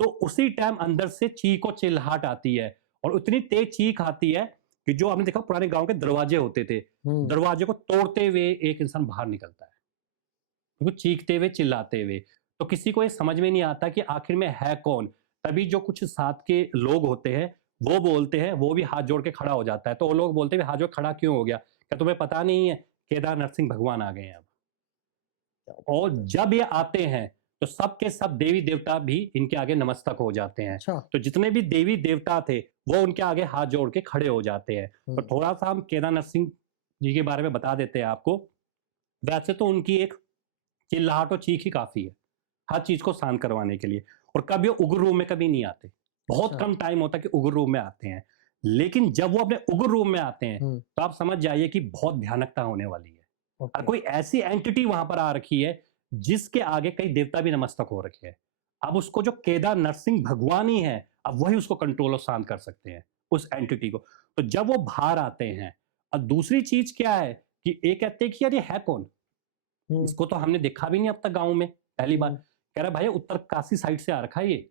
तो उसी टाइम अंदर से चीख और चिल्लाहट आती है, और इतनी तेज चीख आती है कि जो आपने देखा पुराने गांव के दरवाजे होते थे, हुँ। दरवाजे को तोड़ते हुए एक इंसान बाहर निकलता है, वो चीखते हुए चिल्लाते हुए। तो किसी को ये समझ में नहीं आता कि आखिर में है कौन। तभी जो कुछ साथ के लोग होते हैं वो बोलते हैं, वो भी हाथ जोड़ के खड़ा हो जाता है। तो वो लोग बोलते हैं हाथ जोड़ खड़ा क्यों हो गया, क्या तुम्हें पता नहीं है केदार नरसिंह भगवान आ गए हैं अब। क्या और बात है। जब ये आते हैं तो सब के सब देवी देवता भी इनके आगे नमस्तक हो जाते हैं। अच्छा। तो जितने भी देवी देवता थे वो उनके आगे हाथ जोड़ के खड़े हो जाते हैं। तो हुँ। थोड़ा सा हम केदार नरसिंह जी के बारे में बता देते हैं आपको। वैसे तो उनकी एक चिल्लाहट और चीख ही काफी है हर चीज को शांत करवाने के लिए, और कभी वो उग्र रूप में कभी नहीं आते। बहुत अच्छा। कम टाइम होता है कि उग्र रूप में आते हैं। लेकिन जब वो अपने उग्र रूप में आते हैं, हुँ। तो आप समझ जाइए कि बहुत भयानकता होने वाली है। और ओके। कोई ऐसी एंटिटी वहां पर आ रखी है जिसके आगे कई देवता भी नमस्तक हो रखे हैं। अब उसको जो केदार नरसिंह भगवान ही है, अब वही उसको कंट्रोल और शांत कर सकते हैं उस एंटिटी को। तो जब वो बाहर आते हैं, और दूसरी चीज क्या है कि एक कहते हैं कि यार ये है कौन, हुँ। इसको तो हमने देखा भी नहीं अब तक गाँव में, पहली बार। हुँ। कह रहा भैया उत्तरकाशी साइड से आ रखा है ये।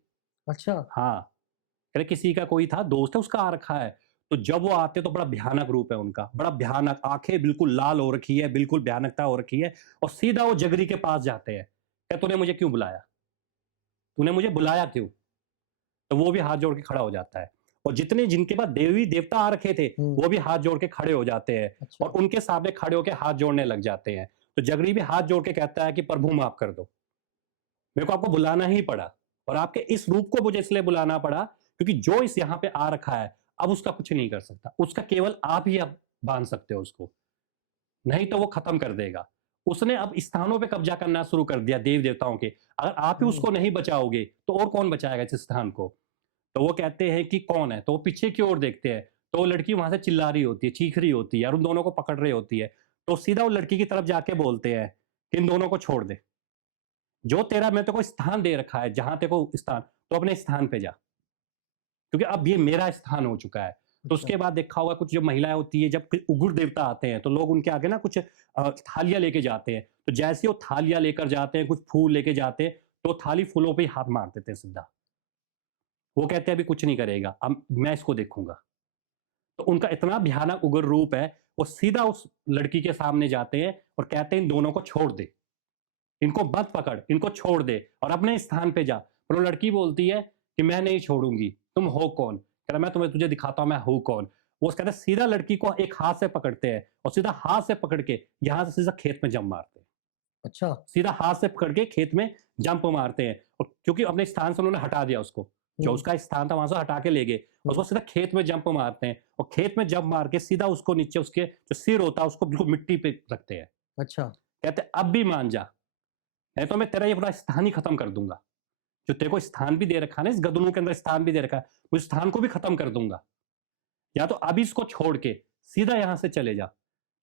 अच्छा। हाँ, कह रहे किसी का कोई था दोस्त है उसका आ रखा है। तो जब वो आते तो बड़ा भयानक रूप है उनका, बड़ा भयानक, आँखें बिल्कुल लाल हो रखी है, बिल्कुल भयानकता हो रखी है और सीधा वो जगरी के पास जाते हैं। कहा तूने मुझे क्यों बुलाया? तूने मुझे बुलाया क्यों? तो वो भी हाथ जोड़ के खड़ा हो जाता है और जितने जिनके पास देवी देवता आ रखे थे वो भी हाथ जोड़ के खड़े हो जाते हैं अच्छा। और उनके सामने खड़े होकर हाथ जोड़ने लग जाते हैं। तो जगरी भी हाथ जोड़ के कहता है कि प्रभु माफ कर दो, मेरे को आपको बुलाना ही पड़ा और आपके इस रूप को मुझे इसलिए बुलाना पड़ा क्योंकि जो इस यहाँ पे आ रखा है अब उसका कुछ नहीं कर सकता, उसका केवल आप ही अब बांध सकते हो उसको, नहीं तो वो खत्म कर देगा। उसने अब स्थानों पे कब्जा करना शुरू कर दिया देव देवताओं के। अगर आप ही उसको नहीं बचाओगे तो और कौन बचाएगा इस स्थान को? तो वो कहते हैं कि कौन है? तो वो पीछे की ओर देखते हैं, तो वो लड़की वहां से चिल्ला रही होती है, चीख रही होती है और उन दोनों को पकड़ रही होती है। तो सीधा वो लड़की की तरफ जाके बोलते हैं कि इन दोनों को छोड़ दे, जो तेरा मैं तेरे को स्थान दे रखा है, जहां तेरे को स्थान, तो अपने स्थान पे जा, क्योंकि अब ये मेरा स्थान हो चुका है। तो अच्छा। उसके बाद देखा होगा कुछ जो महिलाएं होती है, जब उग्र देवता आते हैं तो लोग उनके आगे ना कुछ थालियां लेके जाते हैं। तो जैसे वो थालियां लेकर जाते हैं, कुछ फूल लेके जाते हैं, तो थाली फूलों पे ही हाथ मार देते हैं सीधा। वो कहते हैं अभी कुछ नहीं करेगा, अब मैं इसको देखूंगा। तो उनका इतना भयानक उग्र रूप है, वो सीधा उस लड़की के सामने जाते हैं और कहते हैं इन दोनों को छोड़ दे, इनको मत पकड़, इनको छोड़ दे और अपने स्थान पे जा। पर वो लड़की बोलती है कि मैं नहीं छोड़ूंगी, तुम हो कौन? कह रहा मैं तुम्हें तुझे दिखाता हूं मैं हूं कौन। वो कहते हैं सीधा लड़की को एक हाथ से पकड़ते हैं और सीधा हाथ से पकड़ के यहां से सीधा खेत में जंप मारते हैं। अच्छा। सीधा हाथ से पकड़ के खेत में जंप मारते हैं और क्योंकि अपने स्थान से उन्होंने हटा दिया उसको, जो हम्म। उसका स्थान था वहां से हटा के ले गए और उसको सीधा खेत में जंप मारते हैं और खेत में जंप मार के सीधा उसको नीचे उसके जो सिर होता है उसको बिल्कुल मिट्टी पे रखते हैं। अच्छा। कहते हैं अब भी मान जा, नहीं तो मैं तेरा ये पूरा स्थान ही खत्म कर दूंगा। जो तेरे को स्थान भी दे रखा है ना, इस गदनों के अंदर स्थान भी दे रखा है, उस स्थान को भी खत्म कर दूंगा। या तो अभी इसको छोड़ के सीधा यहां से चले जा,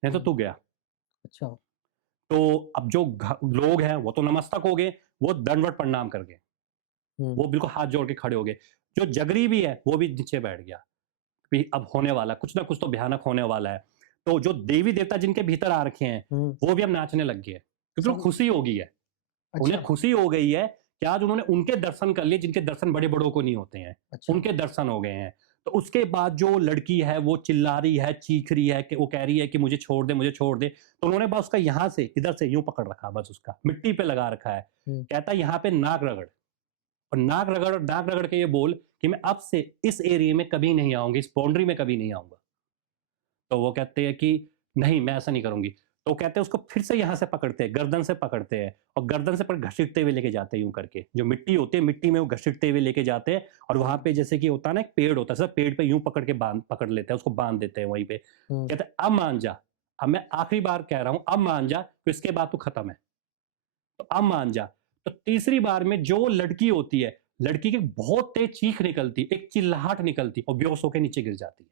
नहीं तो हम्म। तू गया। अच्छा। तो अब जो लोग हैं वो तो नमस्तक हो गए, वो दंडवत प्रणाम कर गए, हम्म। वो बिल्कुल हाथ जोड़ के खड़े हो गए। जो जगरी भी है वो भी नीचे बैठ गया, भी अब होने वाला कुछ ना कुछ तो भयानक होने वाला है। तो जो देवी देवता जिनके भीतर आ रखे हैं हम्म। वो भी अब नाचने लग गए क्योंकि उनको सब। खुशी हो गई है। अच्छा। उन्हें खुशी हो गई है कि आज उन्होंने उनके दर्शन कर लिए जिनके दर्शन बड़े बड़ों को नहीं होते हैं, अच्छा। उनके दर्शन हो गए हैं। तो उसके बाद जो लड़की है वो चिल्ला रही है, चीख रही है, कि वो कह रही है कि मुझे छोड़ दे, मुझे छोड़ दे। तो उन्होंने बस उसका यहाँ से इधर से यूं पकड़ रखा, बस उसका मिट्टी पे लगा रखा है। हम्म। कहता है यहाँ पे नाक रगड़ और नाक रगड़ के ये बोल कि मैं अब से इस एरिया में कभी नहीं आऊंगी, इस बाउंड्री में कभी नहीं आऊंगा। तो वो कहते हैं कि नहीं मैं ऐसा नहीं करूंगी। तो कहते हैं उसको फिर से यहाँ से पकड़ते हैं, गर्दन से पकड़ते हैं और गर्दन से पर घसीटते हुए लेके जाते हैं यूं करके, जो मिट्टी होती है मिट्टी में वो घसीटते हुए लेके जाते हैं और वहां पे जैसे कि होता है ना एक पेड़ होता है, सब पेड़ पे यूं पकड़ के बांध पकड़ लेते हैं, उसको बांध देते हैं वहीं पे। हम्म। कहते हैं अब मान जा, अब मैं आखिरी बार कह रहा हूं अब मान जा, तो इसके बाद तू खत्म है, तो अब मान जा। तो तीसरी बार में जो लड़की होती है, लड़की की बहुत तेज चीख निकलती, एक चिल्लाहट निकलती और बेहोश होकर नीचे गिर जाती है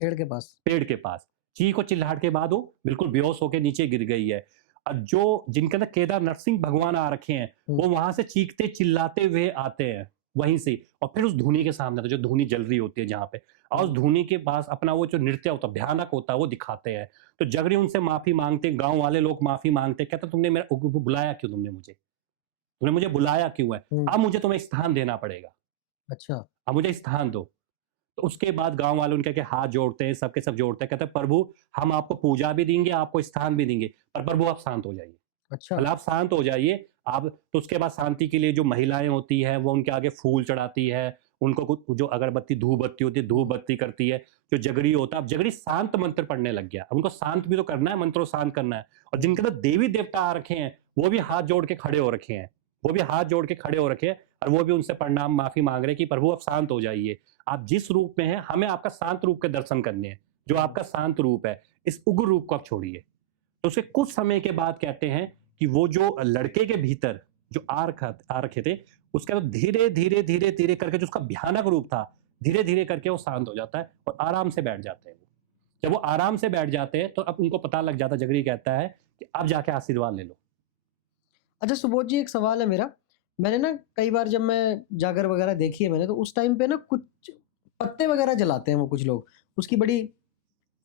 पेड़ के पास। पेड़ के पास। चीख और चिल्लाहट के बाद वो बिल्कुल बेहोश होकर नीचे गिर गई है। अब जो जिनके अंदर केदार नरसिंह भगवान आ रखे हैं वो वहां से चीखते चिल्लाते हुए आते हैं वहीं से और फिर उस धुनी के सामने तो जो धुनी जल रही होती है जहां पे, और उस धुनी के पास अपना वो जो नृत्य होता है भयानक होता है वो दिखाते हैं। तो जगरी उनसे माफी मांगते, गांव वाले लोग माफी मांगते, कहते तुमने मेरा बुलाया क्यों, तुमने मुझे बुलाया क्यों है, हम्म। अब मुझे तुम्हें स्थान देना पड़ेगा, अच्छा। अब मुझे स्थान दो। तो उसके बाद गांव वाले उनके के हाथ जोड़ते हैं, सबके सब जोड़ते हैं, कहते हैं प्रभु हम आपको पूजा भी देंगे, आपको स्थान भी देंगे, पर प्रभु आप शांत हो जाइए, अच्छा। मतलब आप शांत हो जाइए आप। तो उसके बाद शांति के लिए जो महिलाएं होती है वो उनके आगे फूल चढ़ाती है, उनको कुछ जो अगरबत्ती धूप बत्ती होती है धूप बत्ती करती है। जो जगरी होता है, अब जगरी शांत मंत्र पढ़ने लग गया, अब उनको शांत भी तो करना है, मंत्रों शांत करना है। और जिनके अंदर देवी देवता आ रखे हैं वो भी हाथ जोड़ के खड़े हो रखे हैं, वो भी हाथ जोड़ के खड़े हो रखे हैं और वो भी उनसे प्रणाम माफी मांग रहे हैं कि प्रभु आप शांत हो जाइए, आप जिस रूप में हैं हमें आपका शांत रूप के दर्शन करने हैं, जो आपका शांत रूप है इस उग्र रूप को आप छोड़िए। तो उसके कुछ समय के बाद कहते हैं कि वो जो लड़के के भीतर जो आ रखे थे उसके बाद धीरे धीरे धीरे धीरे करके जो उसका भयानक रूप था धीरे धीरे करके वो शांत हो जाता है और आराम से बैठ जाते हैं। जब वो आराम से बैठ जाते हैं तो अब उनको पता लग जाता है, जगरी कहता है कि अब जाके आशीर्वाद ले लो। अच्छा सुबोध जी, एक सवाल है मेरा। मैंने ना कई बार जब मैं जागर वगैरह देखी है मैंने, तो उस टाइम पे ना कुछ पत्ते वगैरह जलाते हैं वो कुछ लोग, उसकी बड़ी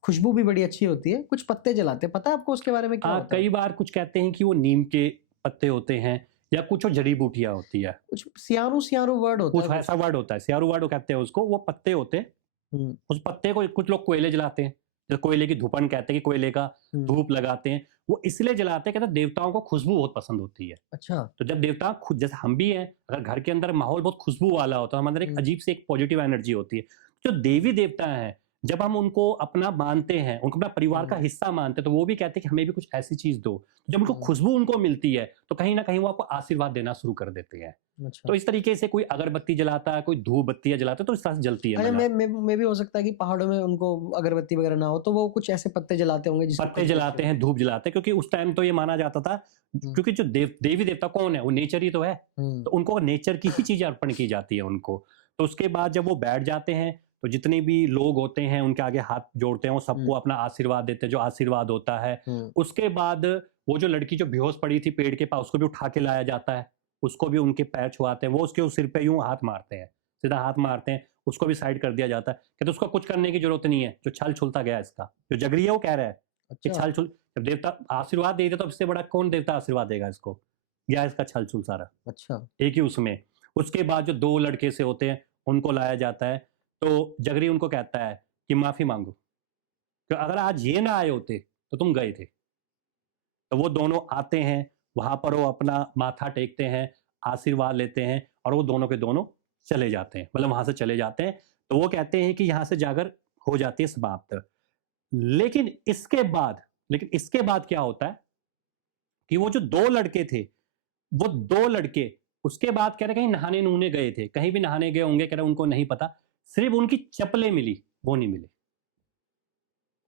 खुशबू भी बड़ी अच्छी होती है, कुछ पत्ते जलाते हैं। पता है आपको उसके बारे में क्या होता है? कई बार कुछ कहते हैं कि वो नीम के पत्ते होते हैं या कुछ और जड़ी बूटियां होती है, कुछ सियारू वर्ड होता कुछ है कुछ। ऐसा वर्ड होता है, सियारू वर्ड कहते हैं उसको। वो पत्ते होते हैं, हुँ, उस पत्ते को कुछ लोग कोयले जलाते हैं, जैसे कोयले की धूपन कहते हैं कि कोयले का हुँ। धूप लगाते हैं। वो इसलिए जलाते हैं, कहते हैं देवताओं को खुशबू बहुत पसंद होती है। अच्छा। तो जब देवता खुद, जैसे हम भी हैं, अगर घर के अंदर माहौल बहुत खुशबू वाला होता है, हमारे अंदर एक हुँ, अजीब सी एक पॉजिटिव एनर्जी होती है। जो देवी देवता हैं, जब हम उनको अपना मानते हैं, उनको अपना परिवार का हुँ, हिस्सा मानते हैं, तो वो भी कहते हैं कि हमें भी कुछ ऐसी चीज दो। जब उनको हुँ। खुशबू उनको मिलती है, तो कहीं ना कहीं वो आपको आशीर्वाद देना शुरू कर देते हैं। अच्छा। तो इस तरीके से कोई अगरबत्ती जलाता है, कोई धूप बत्तियां जलाता है, तो इस तरह से जलती है अच्छा, मतलब। मे बी हो सकता है कि पहाड़ों में उनको अगरबत्ती वगैरह ना हो, तो वो कुछ ऐसे पत्ते जलाते होंगे जिसकी पत्ते खुशबू अच्छी जलाते हो। हैं, धूप जलाते हैं, क्योंकि उस टाइम तो ये माना जाता था, हुँ, क्योंकि जो देवी देवता कौन है, वो नेचर ही तो है। हुँ, तो उनको नेचर की ही चीजें अर्पण की जाती है उनको। तो उसके बाद जब वो बैठ जाते हैं, तो जितने भी लोग होते हैं उनके आगे हाथ जोड़ते हैं, वो सबको हुँ, अपना आशीर्वाद देते हैं, जो आशीर्वाद होता है। हुँ, उसके बाद वो जो लड़की जो बेहोश पड़ी थी पेड़ के पास, उसको भी उठा के लाया जाता है, उसको भी उनके पैर छुआते हैं, वो उसके सिर पे यूं हाथ मारते हैं, सीधा हाथ मारते हैं, उसको भी साइड कर दिया जाता है, कहते उसको कुछ करने की जरूरत नहीं है, जो छल छुलता गया इसका, जो जगरी है वो कह रहा है कि अच्छा, छल छुल। जब देवता आशीर्वाद दे देता, तो इससे बड़ा कौन देवता आशीर्वाद देगा इसको, या इसका छल छुल सारा अच्छा। एक ही उसमें। उसके बाद जो 2 लड़के से होते हैं, उनको लाया जाता है, तो जगरी उनको कहता है कि माफ़ी माँगो, कि अगर आज ये ना आए होते, तो तुम गए थे। तो वो दोनों आते हैं, वहाँ पर वो अपना माथा टेकते हैं, आशीर्वाद लेते हैं, और वो दोनों के दोनों चले जाते हैं, मतलब वहाँ से चले जाते हैं। तो वो कहते हैं कि यहाँ से जाकर हो जाती है समाप्त। लेकिन इसके बाद क्या होता है कि वो जो 2 लड़के थे, वो 2 लड़के उसके बाद कह रहे कहीं नहाने-नूने गए थे, कहीं भी नहाने गए होंगे, कह रहे उनको नहीं पता। सिर्फ़ उनकी चप्पलें मिली, वो नहीं मिले।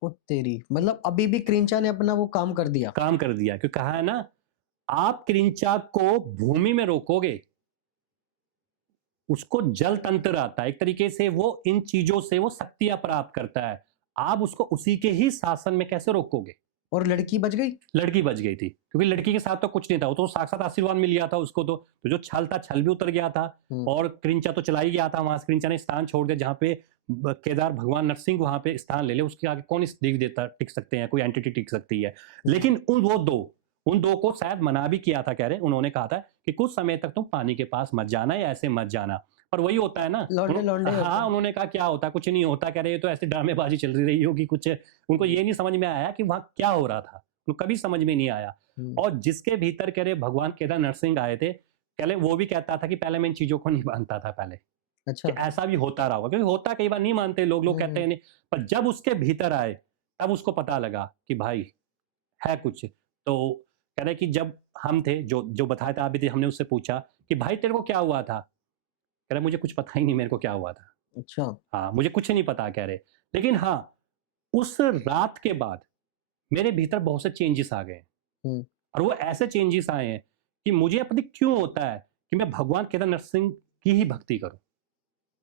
ओ तेरी! मतलब अभी भी क्रिंचा ने अपना वो काम कर दिया। काम कर दिया, क्योंकि कहा है ना, आप क्रिंचा को भूमि में रोकोगे, उसको जल तंत्र आता है। एक तरीके से वो इन चीज़ों से वो शक्तियाँ प्राप्त करता है। आप उसको उसी के ही शासन में कैसे रोकोगे? और लड़की बच गई? लड़की बच गई थी, क्योंकि लड़की के साथ तो कुछ नहीं था, वो तो साक्षात आशीर्वाद मिल गया था उसको तो जो छल था, छल भी उतर गया था, हुँ, और क्रिंचा तो चला ही गया था, वहां से क्रिंचा ने स्थान छोड़ दिया जहाँ पे केदार भगवान नरसिंह वहां पे स्थान ले ले, उसके आगे कौन इस देवी देवता टिक सकते हैं, कोई एंटिटी टिक सकती है। हुँ, लेकिन उन दो को शायद मना भी किया था, कह रहे उन्होंने कहा था कि कुछ समय तक तुम पानी के पास मत जाना या ऐसे मत जाना। पर वही होता है ना, लौंडे होते हाँ, हैं। उन्होंने कहा क्या होता, कुछ नहीं होता, कह रहे ये तो ऐसे ड्रामेबाजी चल रही होगी कुछ। उनको हुँ, ये नहीं समझ में आया कि वहां क्या हो रहा था, तो कभी समझ में नहीं आया। हुँ, और जिसके भीतर कह रहे भगवान केदार नरसिंह आए थे, कह रहे वो भी कहता था कि पहले मैं इन चीज़ों को नहीं मानता था पहले, कि अच्छा। ऐसा भी होता रहा होगा, क्योंकि होता कई बार नहीं मानते लोग, लोग हुँ, कहते हुँ, हैं नहीं। पर जब उसके भीतर आए, तब उसको पता लगा कि भाई है कुछ। तो कह रहे कि जब हम थे, जो बताया था अभी थे, हमने उससे पूछा कि भाई तेरे को क्या हुआ था? कह रहा मुझे कुछ पता ही नहीं मेरे को क्या हुआ था। अच्छा। हाँ, मुझे कुछ नहीं पता कह रहे। लेकिन हाँ, उस रात के बाद मेरे भीतर बहुत से चेंजेस आ गए। हुँ, और वो ऐसे चेंजेस आए हैं कि मुझे पता नहीं क्यों होता है कि मैं भगवान केदार नरसिंह की ही भक्ति करूं।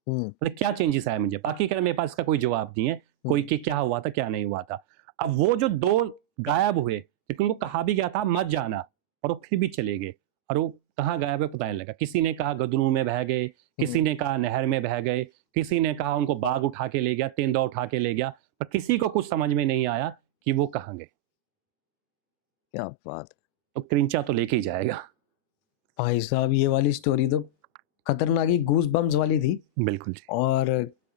हुँ, मतलब क्या चेंजेस आए मुझे, बाकी कह रहे मेरे पास इसका कोई जवाब नहीं है, कोई हुँ, कि क्या हुआ था क्या नहीं हुआ था। अब वो जो 2 गायब हुए, लेकिन उनको कहा भी गया था मत जाना, और वो फिर भी चले गए, और वो कहाँ गायब है पता नहीं लगा। किसी ने कहा गदनों में बह गए, किसी हुँ, ने कहा नहर में बह गए, किसी ने कहा उनको बाघ उठा के ले गया, तेंदुआ उठा के ले गया, पर किसी को कुछ समझ में नहीं आया कि वो कहाँ गए। क्या बात है! तो क्रिंचा तो लेके ही जाएगा। भाई साहब ये वाली स्टोरी तो खतरनाक ही गूज़ बम्प्स वाली थी। बिल्कुल जी। और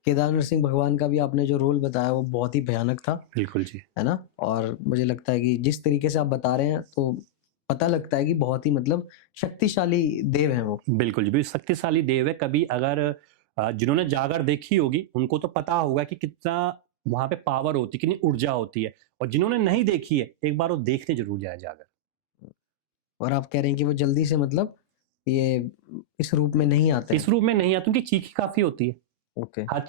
केदार सिंह भगवान का भी आपने जो रोल बताया वो बहुत ही भयानक था, बिल्कुल जी। है ना? और मुझे लगता है कि जिस तरीके से आप बता रहे हैं तो पता लगता है कि बहुत ही मतलब शक्तिशाली देव हैं वो। बिल्कुल जी, भी शक्तिशाली देव है। कभी अगर जिन्होंने जागर देखी होगी, उनको तो पता होगा कि कितना वहाँ पे पावर होती है, कितनी ऊर्जा होती है, और जिन्होंने नहीं देखी है, एक बार वो देखने ज़रूर जाएँ जागर। और आप कह रहे हैं कि वो जल्दी से मतलब ये इस रूप में नहीं आते इस हैं। रूप में नहीं आते, उनकी चीख ही काफ़ी होती है, ओके। हर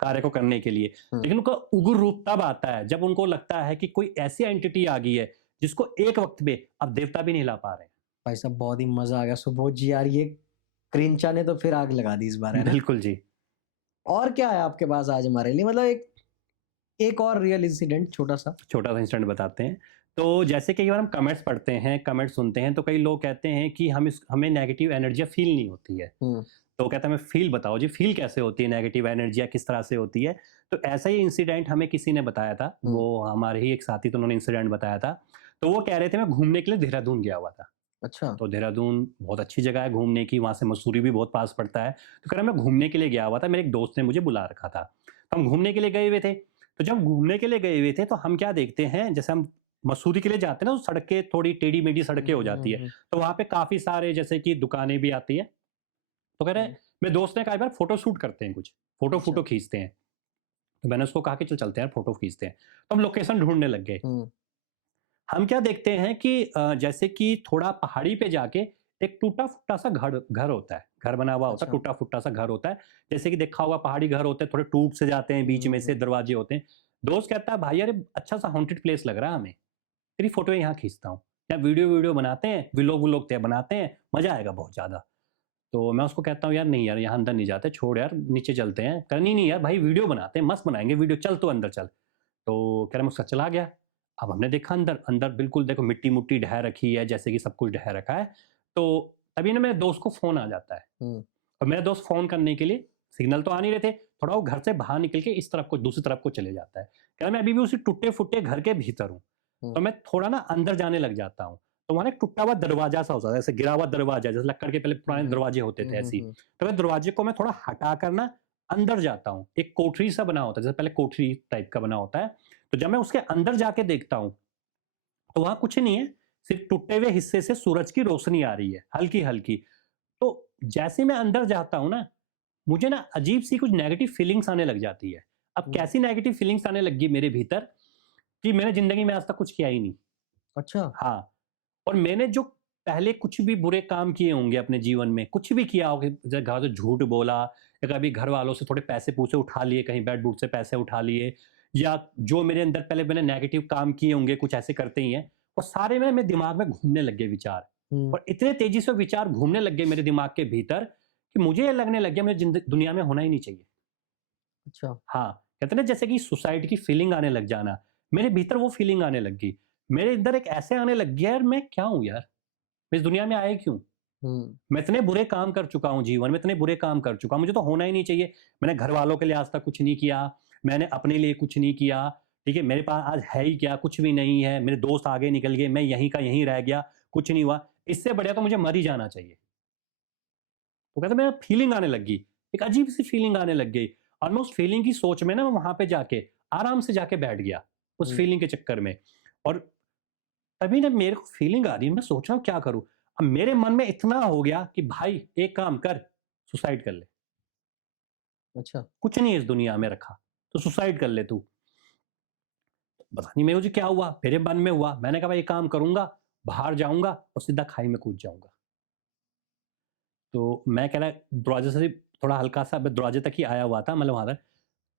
कार्य को करने के लिए। हुँ। लेकिन उनका उग्र रूप तब आता है, जब उनको लगता है कि कोई ऐसी एंटिटी आ गई है, जिसको एक वक़्त में अब देवता भी नहीं हिला पा रहे भाई साहब बहुत ही मज़ा आ गया। सुबोध जी यार ये क्रिंचा ने तो फिर आग लगा दी इस बार, हैं। है ना? बिल्कुल जी। और क्या है आपके पास आज हमारे लिए? मतलब एक एक और रियल इंसिडेंट छोटा-सा? छोटा-सा इंसिडेंट बताते हैं। तो जैसे कई बार हम कमेंट्स पढ़ते हैं, कमेंट्स सुनते हैं, तो कई लोग कहते हैं कि हमें नेगेटिव एनर्जियाँ फ़ील नहीं होती है। हुँ, तो कहता है हमें फ़ील बताओ जी, फ़ील कैसे होती है, नेगेटिव एनर्जियाँ किस तरह से होती है? तो ऐसा ही इंसिडेंट हमें किसी ने बताया था, हुँ। वो हमारे ही एक साथी थे, उन्होंने इंसिडेंट बताया था। तो वो कह रहे थे मैं घूमने के लिए देहरादून गया हुआ था। अच्छा। तो देहरादून बहुत अच्छी जगह है घूमने की, वहाँ से मसूरी भी बहुत पास पड़ता है। तो कह रहा मैं घूमने के लिए गया हुआ था, मेरे एक दोस्त ने मुझे बुला रखा था। तो हम घूमने के लिए गए हुए थे। तो जब घूमने के लिए गए हुए थे तो हम क्या देखते हैं, जैसे हम मसूरी के लिए जाते हैं ना, तो सड़कें थोड़ी टेढ़ी-मेढ़ी हुँ, सड़कें हो हुँ, जाती है। हुँ, तो वहाँ पे काफ़ी सारे जैसे कि दुकानें भी आती हैं। तो कह रहे हुँ। हैं मेरे दोस्त ने कहा, "यार फ़ोटो शूट करते हैं कुछ, फ़ोटो-फ़ोटो अच्छा। खींचते हैं।" तो मैंने उसको कहा कि चल चलते हैं यार फ़ोटो खींचते हैं। तो हम लोकेशन ढूँढने लग गए। हुँ। हम क्या देखते हैं कि जैसे कि थोड़ा पहाड़ी पे जाके एक टूटा-फूटा सा घर घर होता है। घर बना हुआ होता है, अच्छा। टूटा-फूटा सा घर होता है। जैसे कि देखा होगा पहाड़ी घर होते हैं, थोड़े टूट से जाते हैं, हुँ, बीच में हुँ, से हुँ। दरवाजे होते हैं। दोस्त कहता है, "भाई यार ये अच्छा सा हॉन्टेड प्लेस लग रहा है हमें। तेरी फ़ोटो यहाँ खींचता हूँ। या वीडियो-वीडियो बनाते हैं, व्लॉग-व्लॉग ते बनाते हैं, मज़ा आएगा बहुत ज़्यादा।" तो मैं उसको कहता हूँ, "यार नहीं यार, यहाँ अंदर नहीं जाते, छोड़ यार, नीचे चलते हैं।" कह रहा, "नहीं, नहीं यार भाई वीडियो बनाते हैं, मस्त बनाएँगे वीडियो, चल तू अंदर चल।" तो कह रहा मैं उसके साथ चला गया। अब हमने देखा अंदर, अंदर बिल्कुल देखो मिट्टी-मुट्टी ढह रखी है, जैसे कि सब कुछ ढह रखा है। तो तभी ना मेरे दोस्त को फ़ोन आ जाता है हुँ। और मेरा दोस्त फ़ोन करने के लिए, सिग्नल तो आ नहीं रहे थे, थोड़ा वो घर से बाहर निकल के इस तरफ को दूसरी तरफ को चले जाता है। कह रहा मैं अभी भी उसी टूटे-फूटे घर के भीतर हूँ। हुँ। तो मैं थोड़ा ना अंदर जाने लग जाता हूँ। तो वहाँ ना एक टूटा हुआ दरवाज़ा-सा होता है, जैसे गिरा हुआ दरवाज़ा, जैसे लक्कड़ के पहले हुँ, पुराने हुँ। दरवाजे होते हुँ, थे हुँ, ऐसे ही। हुँ। तो मैं दरवाजे को मैं थोड़ा हटा कर ना अंदर जाता हूँ। एक कोठरी-सा बना होता है, जैसे पहले कोठरी टाइप का बना होता है। तो जब मैं उसके अंदर जाके देखता हूँ, तो वहाँ कुछ नहीं है, सिर्फ़ टूटे हुए हिस्से से सूरज की रोशनी आ रही है, हल्की-हल्की। तो जैसे मैं अंदर जाता हूँ ना, मुझे ना अजीब-सी कुछ नेगेटिव फीलिंग्स आने लग जाती है। अब हुँ। कैसी नेगेटिव फीलिंग्स आने लग गई मेरे भीतर कि मैंने ज़िंदगी में आज तक कुछ किया ही नहीं। अच्छा। हाँ, और मैंने जो पहले कुछ भी बुरे काम किए होंगे अपने जीवन में, कुछ भी किया होगा, जैसे कहा तो झूठ बोला या कभी घर वालों से थोड़े पैसे-पूसे उठा लिए, कहीं बेट-बूट से पैसे उठा लिए, या जो मेरे अंदर पहले मैंने नेगेटिव काम किए होंगे, कुछ ऐसे करते ही हैं, वो सारे मेरे मेरे दिमाग में घूमने लग गए विचार। हुँ। और इतने तेज़ी से विचार घूमने लग गए मेरे दिमाग के भीतर कि मुझे ये लगने लग गया मुझे दुनिया में होना ही नहीं चाहिए। अच्छा। हाँ, कहते हैं ना जैसे कि सुसाइड की फीलिंग आने लग जाना, मेरे भीतर वो फीलिंग आने लग गई। मेरे अंदर एक ऐसे आने लग गया, यार मैं क्या हूँ यार? मैं इस दुनिया में आया क्यों? हुँ। मैं इतने बुरे काम कर चुका हूँ जीवन में, इतने बुरे काम कर चुका हूँ, मुझे तो होना ही नहीं चाहिए। मैंने घरवालों के लिए आज तक कुछ नहीं किया, मैंने अपने लिए कुछ नहीं किया, ठीक है? मेरे पास आज है ही क्या? कुछ भी नहीं है, मेरे दोस्त आगे निकल गए, मैं यहीं का यहीं रह गया, कुछ नहीं हुआ। इससे बढ़िया तो मुझे मर ही जाना चाहिए। तो कहते मेरा फीलिंग आने लग गई, एक अजीब-सी फीलिंग आने लग गई और मैं उस फीलिंग की सोच में ना मैं वहाँ पे जाके, आराम से जाके बैठ गया, उस हुँ। फीलिंग के चक्कर में। और तभी ना मेरे को फीलिंग आ रही है, मैं सोच रहा हूँ क्या करूँ? अब मेरे मन में इतना हो गया कि भाई एक काम कर, सुसाइड कर ले। अच्छा। कुछ नहीं है इस दुनिया में रखा, तो सुसाइड कर ले तू। पता नहीं मुझे क्या हुआ, मेरे मन में हुआ, मैंने कहा भाई एक काम करूँगा, बाहर जाऊँगा और सीधा खाई में कूद जाऊँगा। तो मैं कह रहा दरवाज़े से थोड़ा हल्का-सा मैं दरवाज़े तक ही आया हुआ था, मतलब वहाँ तक।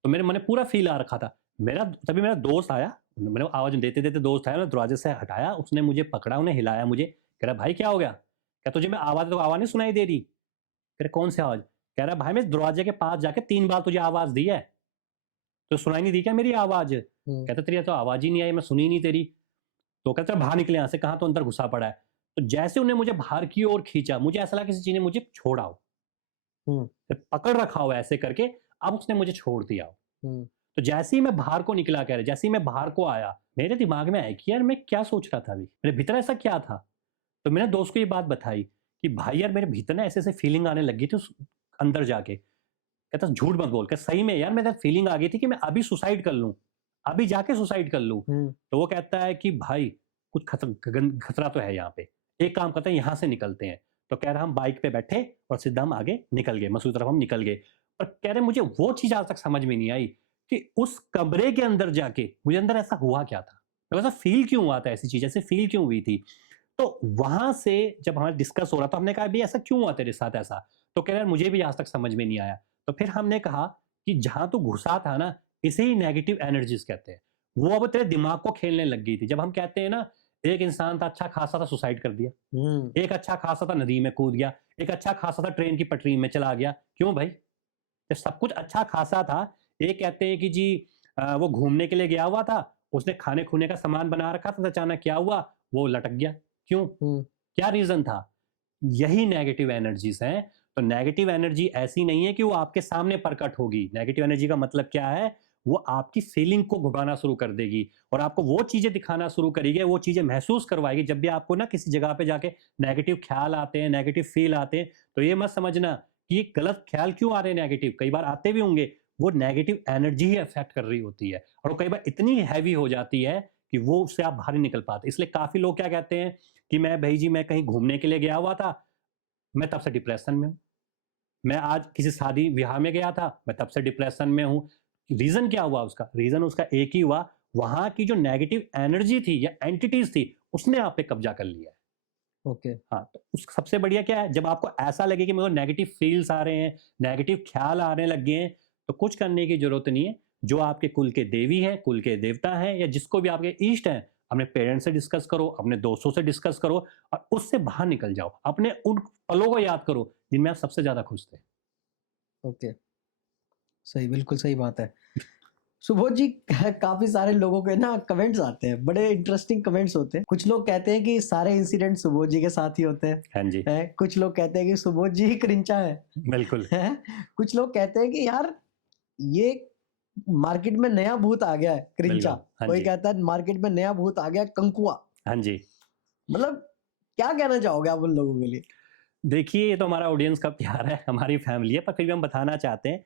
तो मेरे मन में पूरा फ़ील आ रखा था। मेरा तभी मेरा दोस्त आया, मैंने आवाज़ देते-देते दोस्त आया, ना दरवाज़े से हटाया, उसने मुझे पकड़ा, उन्हें हिलाया मुझे, कह रहा भाई क्या हो गया? क्या तुझे मैं आवाज़ तो आवाज़ नहीं सुनाई दे रही? कह रहा कौन सी आवाज़? कह रहा भाई मैं इस दरवाज़े के पास जाके 3 बार तुझे आवाज़ दी है, तो सुनाई नहीं दी क्या मेरी आवाज़? हुँ। कहता तेरी तो आवाज़ ही नहीं आई, मैं सुनी नहीं तेरी। तो कहता बाहर निकले यहाँ से, कहाँ तो अंदर घुसा पड़ा है। तो जैसे उन्हें मुझे बाहर की ओर खींचा, मुझे ऐसा लगा किसी चीज़ ने मुझे छोड़ा हो, हुँ। पकड़ रखा हो ऐसे करके, अब उसने मुझे छोड़ दिया हो। हुँ। तो जैसे ही मैं बाहर को निकला, कह रहे जैसे ही मैं बाहर को आया, मेरे दिमाग में आया कि यार मैं क्या सोच रहा था अभी? मेरे भीतर ऐसा क्या था? तो मैंने दोस्त को ये बात बताई कि भाई यार मेरे भीतर ना ऐसे-ऐसे फीलिंग आने लगी थी उस अंदर जाके। कहता झूठ मत बोल, क्या सही में यार मेरे फीलिंग आ गई थी कि मैं अभी सुसाइड कर लूँ, अभी जाके सुसाइड कर लूँ। हुँ। तो वो कहता है कि भाई कुछ खतरा तो है यहाँ पे। एक काम करते हैं यहाँ से निकलते हैं। तो कह रहा हम बाइक पे बैठे और सीधा हम आगे निकल गए, मसूरी तरफ हम निकल गए। और कह रहे मुझे वो चीज़ आज तक समझ में नहीं आई कि उस कमरे के अंदर जाके मुझे अंदर ऐसा हुआ क्या था? मेरे को ऐसा फ़ील क्यों हुआ था, ऐसी चीज़ ऐसे फ़ील क्यों हुई थी? तो वहाँ से जब हमारा डिस्कस हो रहा था, हमने कहा भई ऐसा क्यों हुआ तेरे साथ ऐसा? तो कह रहा है मुझे भी आज तक समझ में नहीं आया। तो फिर हमने कहा कि जहाँ तू घुसा था ना, इसे ही नेगेटिव एनर्जीज़ कहते हैं। वो अब तेरे दिमाग को खेलने लग गई थी। जब हम कहते हैं ना, एक इंसान था अच्छा खासा था सुसाइड कर दिया, हुँ। एक अच्छा खासा था नदी में कूद गया, एक अच्छा खासा था ट्रेन की पटरी में चला गया। क्यों भाई? जब सब कुछ अच्छा खासा था, एक कहते हैं कि जी वो घूमने के लिए गया हुआ था, उसने खाने-खूने का सामान बना रखा था, तो अचानक क्या हुआ? वो लटक गया। क्यों? हुँ। क्या रीज़न था? यही नेगेटिव एनर्जीज़ हैं। तो नेगेटिव एनर्जी ऐसी नहीं है कि वो आपके सामने प्रकट होगी। नेगेटिव एनर्जी का मतलब क्या है? वो आपकी फीलिंग को घुटाना शुरू कर देगी और आपको वो चीज़ें दिखाना शुरू करेगी, वो चीज़ें महसूस करवाएगी। जब भी आपको ना किसी जगह पे जाके नेगेटिव ख्याल आते हैं, नेगेटिव फ़ील आते हैं, तो ये मत समझना कि ये गलत ख्याल क्यों आ रहे हैं नेगेटिव, कई बार आते भी होंगे, वो नेगेटिव एनर्जी ही अफ़ेक्ट कर रही होती है और वो कई बार इतनी हैवी हो जाती है कि वो उससे आप बाहर नहीं निकल पाते। इसलिए काफ़ी लोग क्या कहते हैं कि मैं भई जी मैं कहीं घूमने के लिए गया हुआ था, मैं तब से डिप्रेशन में हूँ। मैं आज किसी शादी-ब्याह में गया था, मैं तब से डिप्रेशन में हूँ। रीज़न क्या हुआ उसका? रीज़न उसका एक ही हुआ, वहाँ की जो नेगेटिव एनर्जी थी या एंटिटीज़ थी, उसने आप पे कब्ज़ा कर लिया है। ओके। हाँ, तो उस सबसे बढ़िया क्या है, जब आपको ऐसा लगे कि मेरे को नेगेटिव फ़ील्स आ रहे हैं, नेगेटिव ख़्याल आने लग गए हैं, तो कुछ करने की ज़रूरत नहीं है। जो आपके कुल के देवी हैं, कुल के देवता हैं या जिसको भी आपके इष्ट हैं, अपने पेरेंट्स से डिस्कस करो, अपने दोस्तों से डिस्कस करो और उससे बाहर निकल जाओ। अपने उन पलों को याद करो, जिनमें आप सबसे ज़्यादा खुश थे। ओके। सही, बिल्कुल सही बात है। सुबोध जी, काफ़ी सारे लोगों के ना कमेंट्स आते हैं, बड़े इंटरेस्टिंग कमेंट्स होते हैं। कुछ लोग कहते हैं कि सारे इंसिडेंट सुबोध जी के साथ ही होते हैं। हाँ जी, कुछ लोग कहते हैं कि सुबोध जी ही क्रिंचा है। बिल्कुल। हैं? कुछ लोग कहते हैं कि यार ये मार्केट में नया भूत आ गया है क्रिंचा। बिल्कुल, हाँ कोई जी। कहता है मार्केट में नया भूत आ गया है कंकुआ। हाँ जी। मतलब क्या कहना चाहोगे आप उन लोगों के लिए? देखिए, ये तो हमारा ऑडियंस का प्यार है, हमारी फैमिली है, पर फिर भी हम बताना चाहते हैं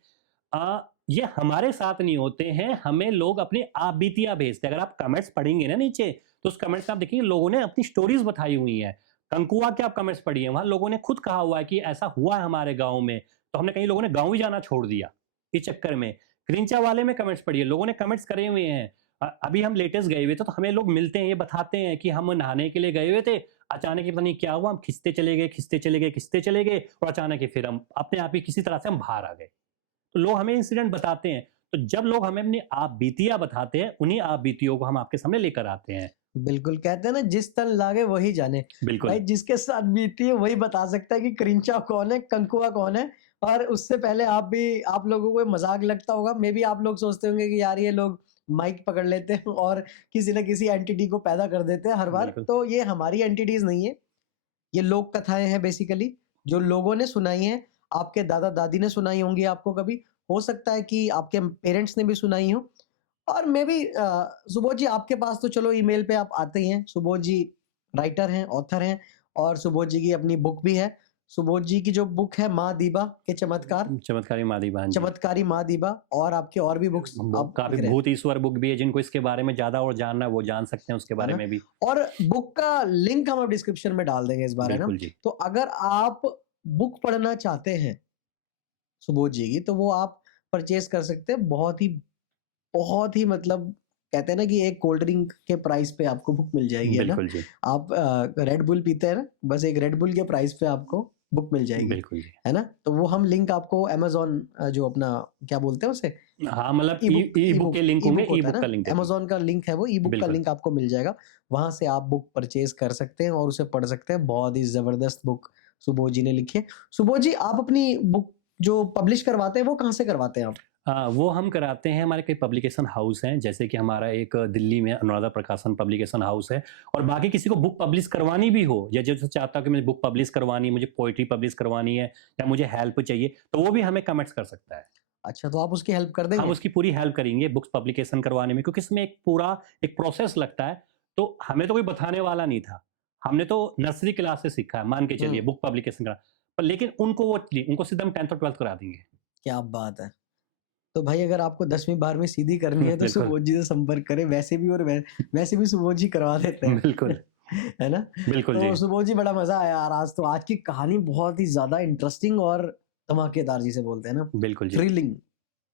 ये हमारे साथ नहीं होते हैं, हमें लोग अपनी आप-बीतियाँ भेजते हैं। अगर आप कमेंट्स पढ़ेंगे ना नीचे, तो उस कमेंट्स में आप देखेंगे लोगों ने अपनी स्टोरीज़ बताई हुई हैं। कंकुआ के आप कमेंट्स पढ़िए, वहाँ लोगों ने खुद कहा हुआ है कि ऐसा हुआ है हमारे गाँव में, तो हमने कई लोगों ने गाँव ही जाना छोड़ दिया, इस चक्कर में। क्रिंचा वाले में कमेंट्स पढ़िए, लोगों ने कमेंट्स करे हुए हैं। अभी हम लेटेस्ट गए हुए थे, तो हमें लोग मिलते हैं, ये बताते हैं कि हम नहाने के लिए गए हुए थे, अचानक ही पता नहीं क्या हुआ, हम खिंचते चले गए, खिंचते चले गए, खिंचते चले गए और अचानक ही फिर हम अपने आप ही किसी तरह से हम बाहर आ गए। तो लोग हमें इंसिडेंट बताते हैं, तो जब लोग हमें अपनी आप-बीतियाँ बताते हैं, उन्हीं आप-बीतियों को हम आपके सामने लेकर आते हैं। बिल्कुल, कहते हैं ना जिस तन लागे वही जाने। भाई बिल्कुल, जिसके साथ बीती है वही बता सकता है कि क्रिंचा कौन है, कंकुआ कौन है। और उससे पहले आप लोगों को मज़ाक लगता होगा, मेबी आप लोग सोचते होंगे कि यार ये लोग माइक पकड़ लेते हैं और किसी न किसी एंटिटी को पैदा कर देते हैं हर बार। बिल्कुल। तो ये हमारी एंटिटीज़ नहीं है, ये लोक कथाएँ हैं बेसिकली, जो लोगों ने सुनाई हैं। आपके दादा-दादी ने सुनाई होंगी आपको कभी, हो सकता है कि आपके पेरेंट्स ने भी सुनाई हो। और मे बी सुबोध जी आपके पास तो चलो ईमेल पे आप आते ही हैं। सुबोध जी राइटर हैं, ऑथर हैं और सुबोध जी की अपनी बुक भी है। सुबोध जी की जो बुक है माँ दीबा के चमत्कार, चमत्कारी मादिबा, हाँ जी। चमत्कारी माँ दीबा, और आपके और भी बुक्स वो आप काफ़ी लिख रहे हैं, भूत ईश्वर बुक भी है, जिनको इसके बारे में ज़्यादा और जानना है, वो जान सकते हैं उसके है बारे ना? में भी। और बुक का लिंक हम अब डिस्क्रिप्शन में डाल देंगे इस बार, है ना? बिल्कुल जी, तो अगर आप बुक पढ़ना चाहते हैं सुबोध जी की, तो वो आप परचेज़ कर सकते हैं। बहुत ही मतलब कहते हैं ना कि एक कोल्ड ड्रिंक के प्राइस पे आपको बुक मिल जाएगी, है ना? बिल्कुल जी, आप रेड बुल पीते हैं ना? बस एक रेड बुल के प्राइस पे आपको बुक मिल जाएगी, बिल्कुल जी। है ना? तो वो हम लिंक आपको अमेज़न जो अपना क्या बोलते हैं उसे? हाँ, मतलब ई-बुक ई-बुक के लिंक होंगे, ई-बुक होता है ई-बुक ना? का लिंक दे देंगे। अमेज़न का लिंक है वो, ई-बुक का बिल्कुल, लिंक आपको मिल जाएगा। वहाँ से आप बुक परचेज़ कर सकते हैं और उसे पढ़ सकते हैं। बहुत ही ज़बरदस्त बुक सुबोध जी ने लिखी है। सुबोध जी, आप अपनी बुक जो पब्लिश करवाते हैं, वो कहाँ से करवाते हैं आप? वो हम कराते हैं, हमारे कई पब्लिकेशन हाउस हैं, जैसे कि हमारा एक दिल्ली में अनुराधा प्रकाशन पब्लिकेशन हाउस है और बाकी किसी को बुक पब्लिश करवानी भी हो या जैसे चाहता हूँ कि मुझे बुक पब्लिश करवानी है, मुझे पोएट्री पब्लिश करवानी है या मुझे हेल्प चाहिए, तो वो भी हमें कमेंट्स कर सकता है। अच्छा, तो आप उसकी हेल्प कर हम देंगे? उसकी पूरी हेल्प करेंगे बुक्स पब्लिकेशन करवाने में क्योंकि इसमें एक पूरा एक प्रोसेस लगता है, तो हमें तो कोई बताने वाला नहीं था। हमने तो नर्सरी क्लास से सीखा है, मान के चलिए हुँ, बुक पब्लिकेशन का। पर लेकिन उनको वो नहीं, उनको सीधा हम 10th और 12th करा देंगे। क्या बात है! तो भाई अगर आपको 10वीं 12वीं सीधी करनी है तो बिल्कुल, सुबोध जी से संपर्क करें, वैसे भी और वैसे भी सुबोध जी करवा देते हैं। बिल्कुल, है ना? बिल्कुल जी। तो सुबोध जी बड़ा मज़ा आया यार आज तो। आज की कहानी बहुत ही ज़्यादा इंटरेस्टिंग और धमाकेदार जिसे बोलते हैं ना, बिल्कुल जी। थ्रिलिंग,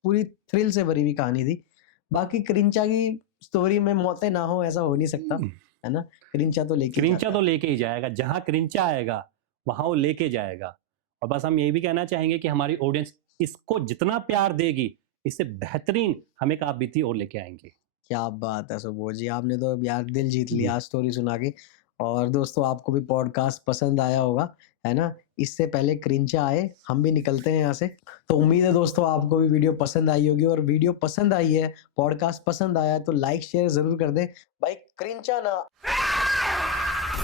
पूरी थ्रिल से भरी हुई कहानी थी। बाकी क्रिंचा की स्टोरी में मौतें ना हो ऐसा हो नहीं सकता, है ना? क्रिंचा तो लेके ही क्रिंचा जाता तो है। लेके ही जाएगा, जहाँ क्रिंचा आएगा, वहाँ वो लेके जाएगा। और बस हम ये भी कहना चाहेंगे कि हमारी ऑडियंस इसको जितना प्यार देगी, इससे बेहतरीन हम एक आप बीती और लेके आएँगे। क्या बात है सुबोध जी, आपने तो यार दिल जीत जी। लिया आज स्टोरी सुना के। और दोस्तों आपको भी पॉडकास्ट पसंद आया होगा, है ना? इससे पहले क्रिंचा आए, हम भी निकलते हैं यहाँ से। तो उम्मीद है दोस्तों आपको भी वीडियो पसंद आई होगी, और वीडियो पसंद आई है, पॉडकास्ट पसंद आया है तो लाइक शेयर ज़रूर कर दें। भाई क्रिंचा ना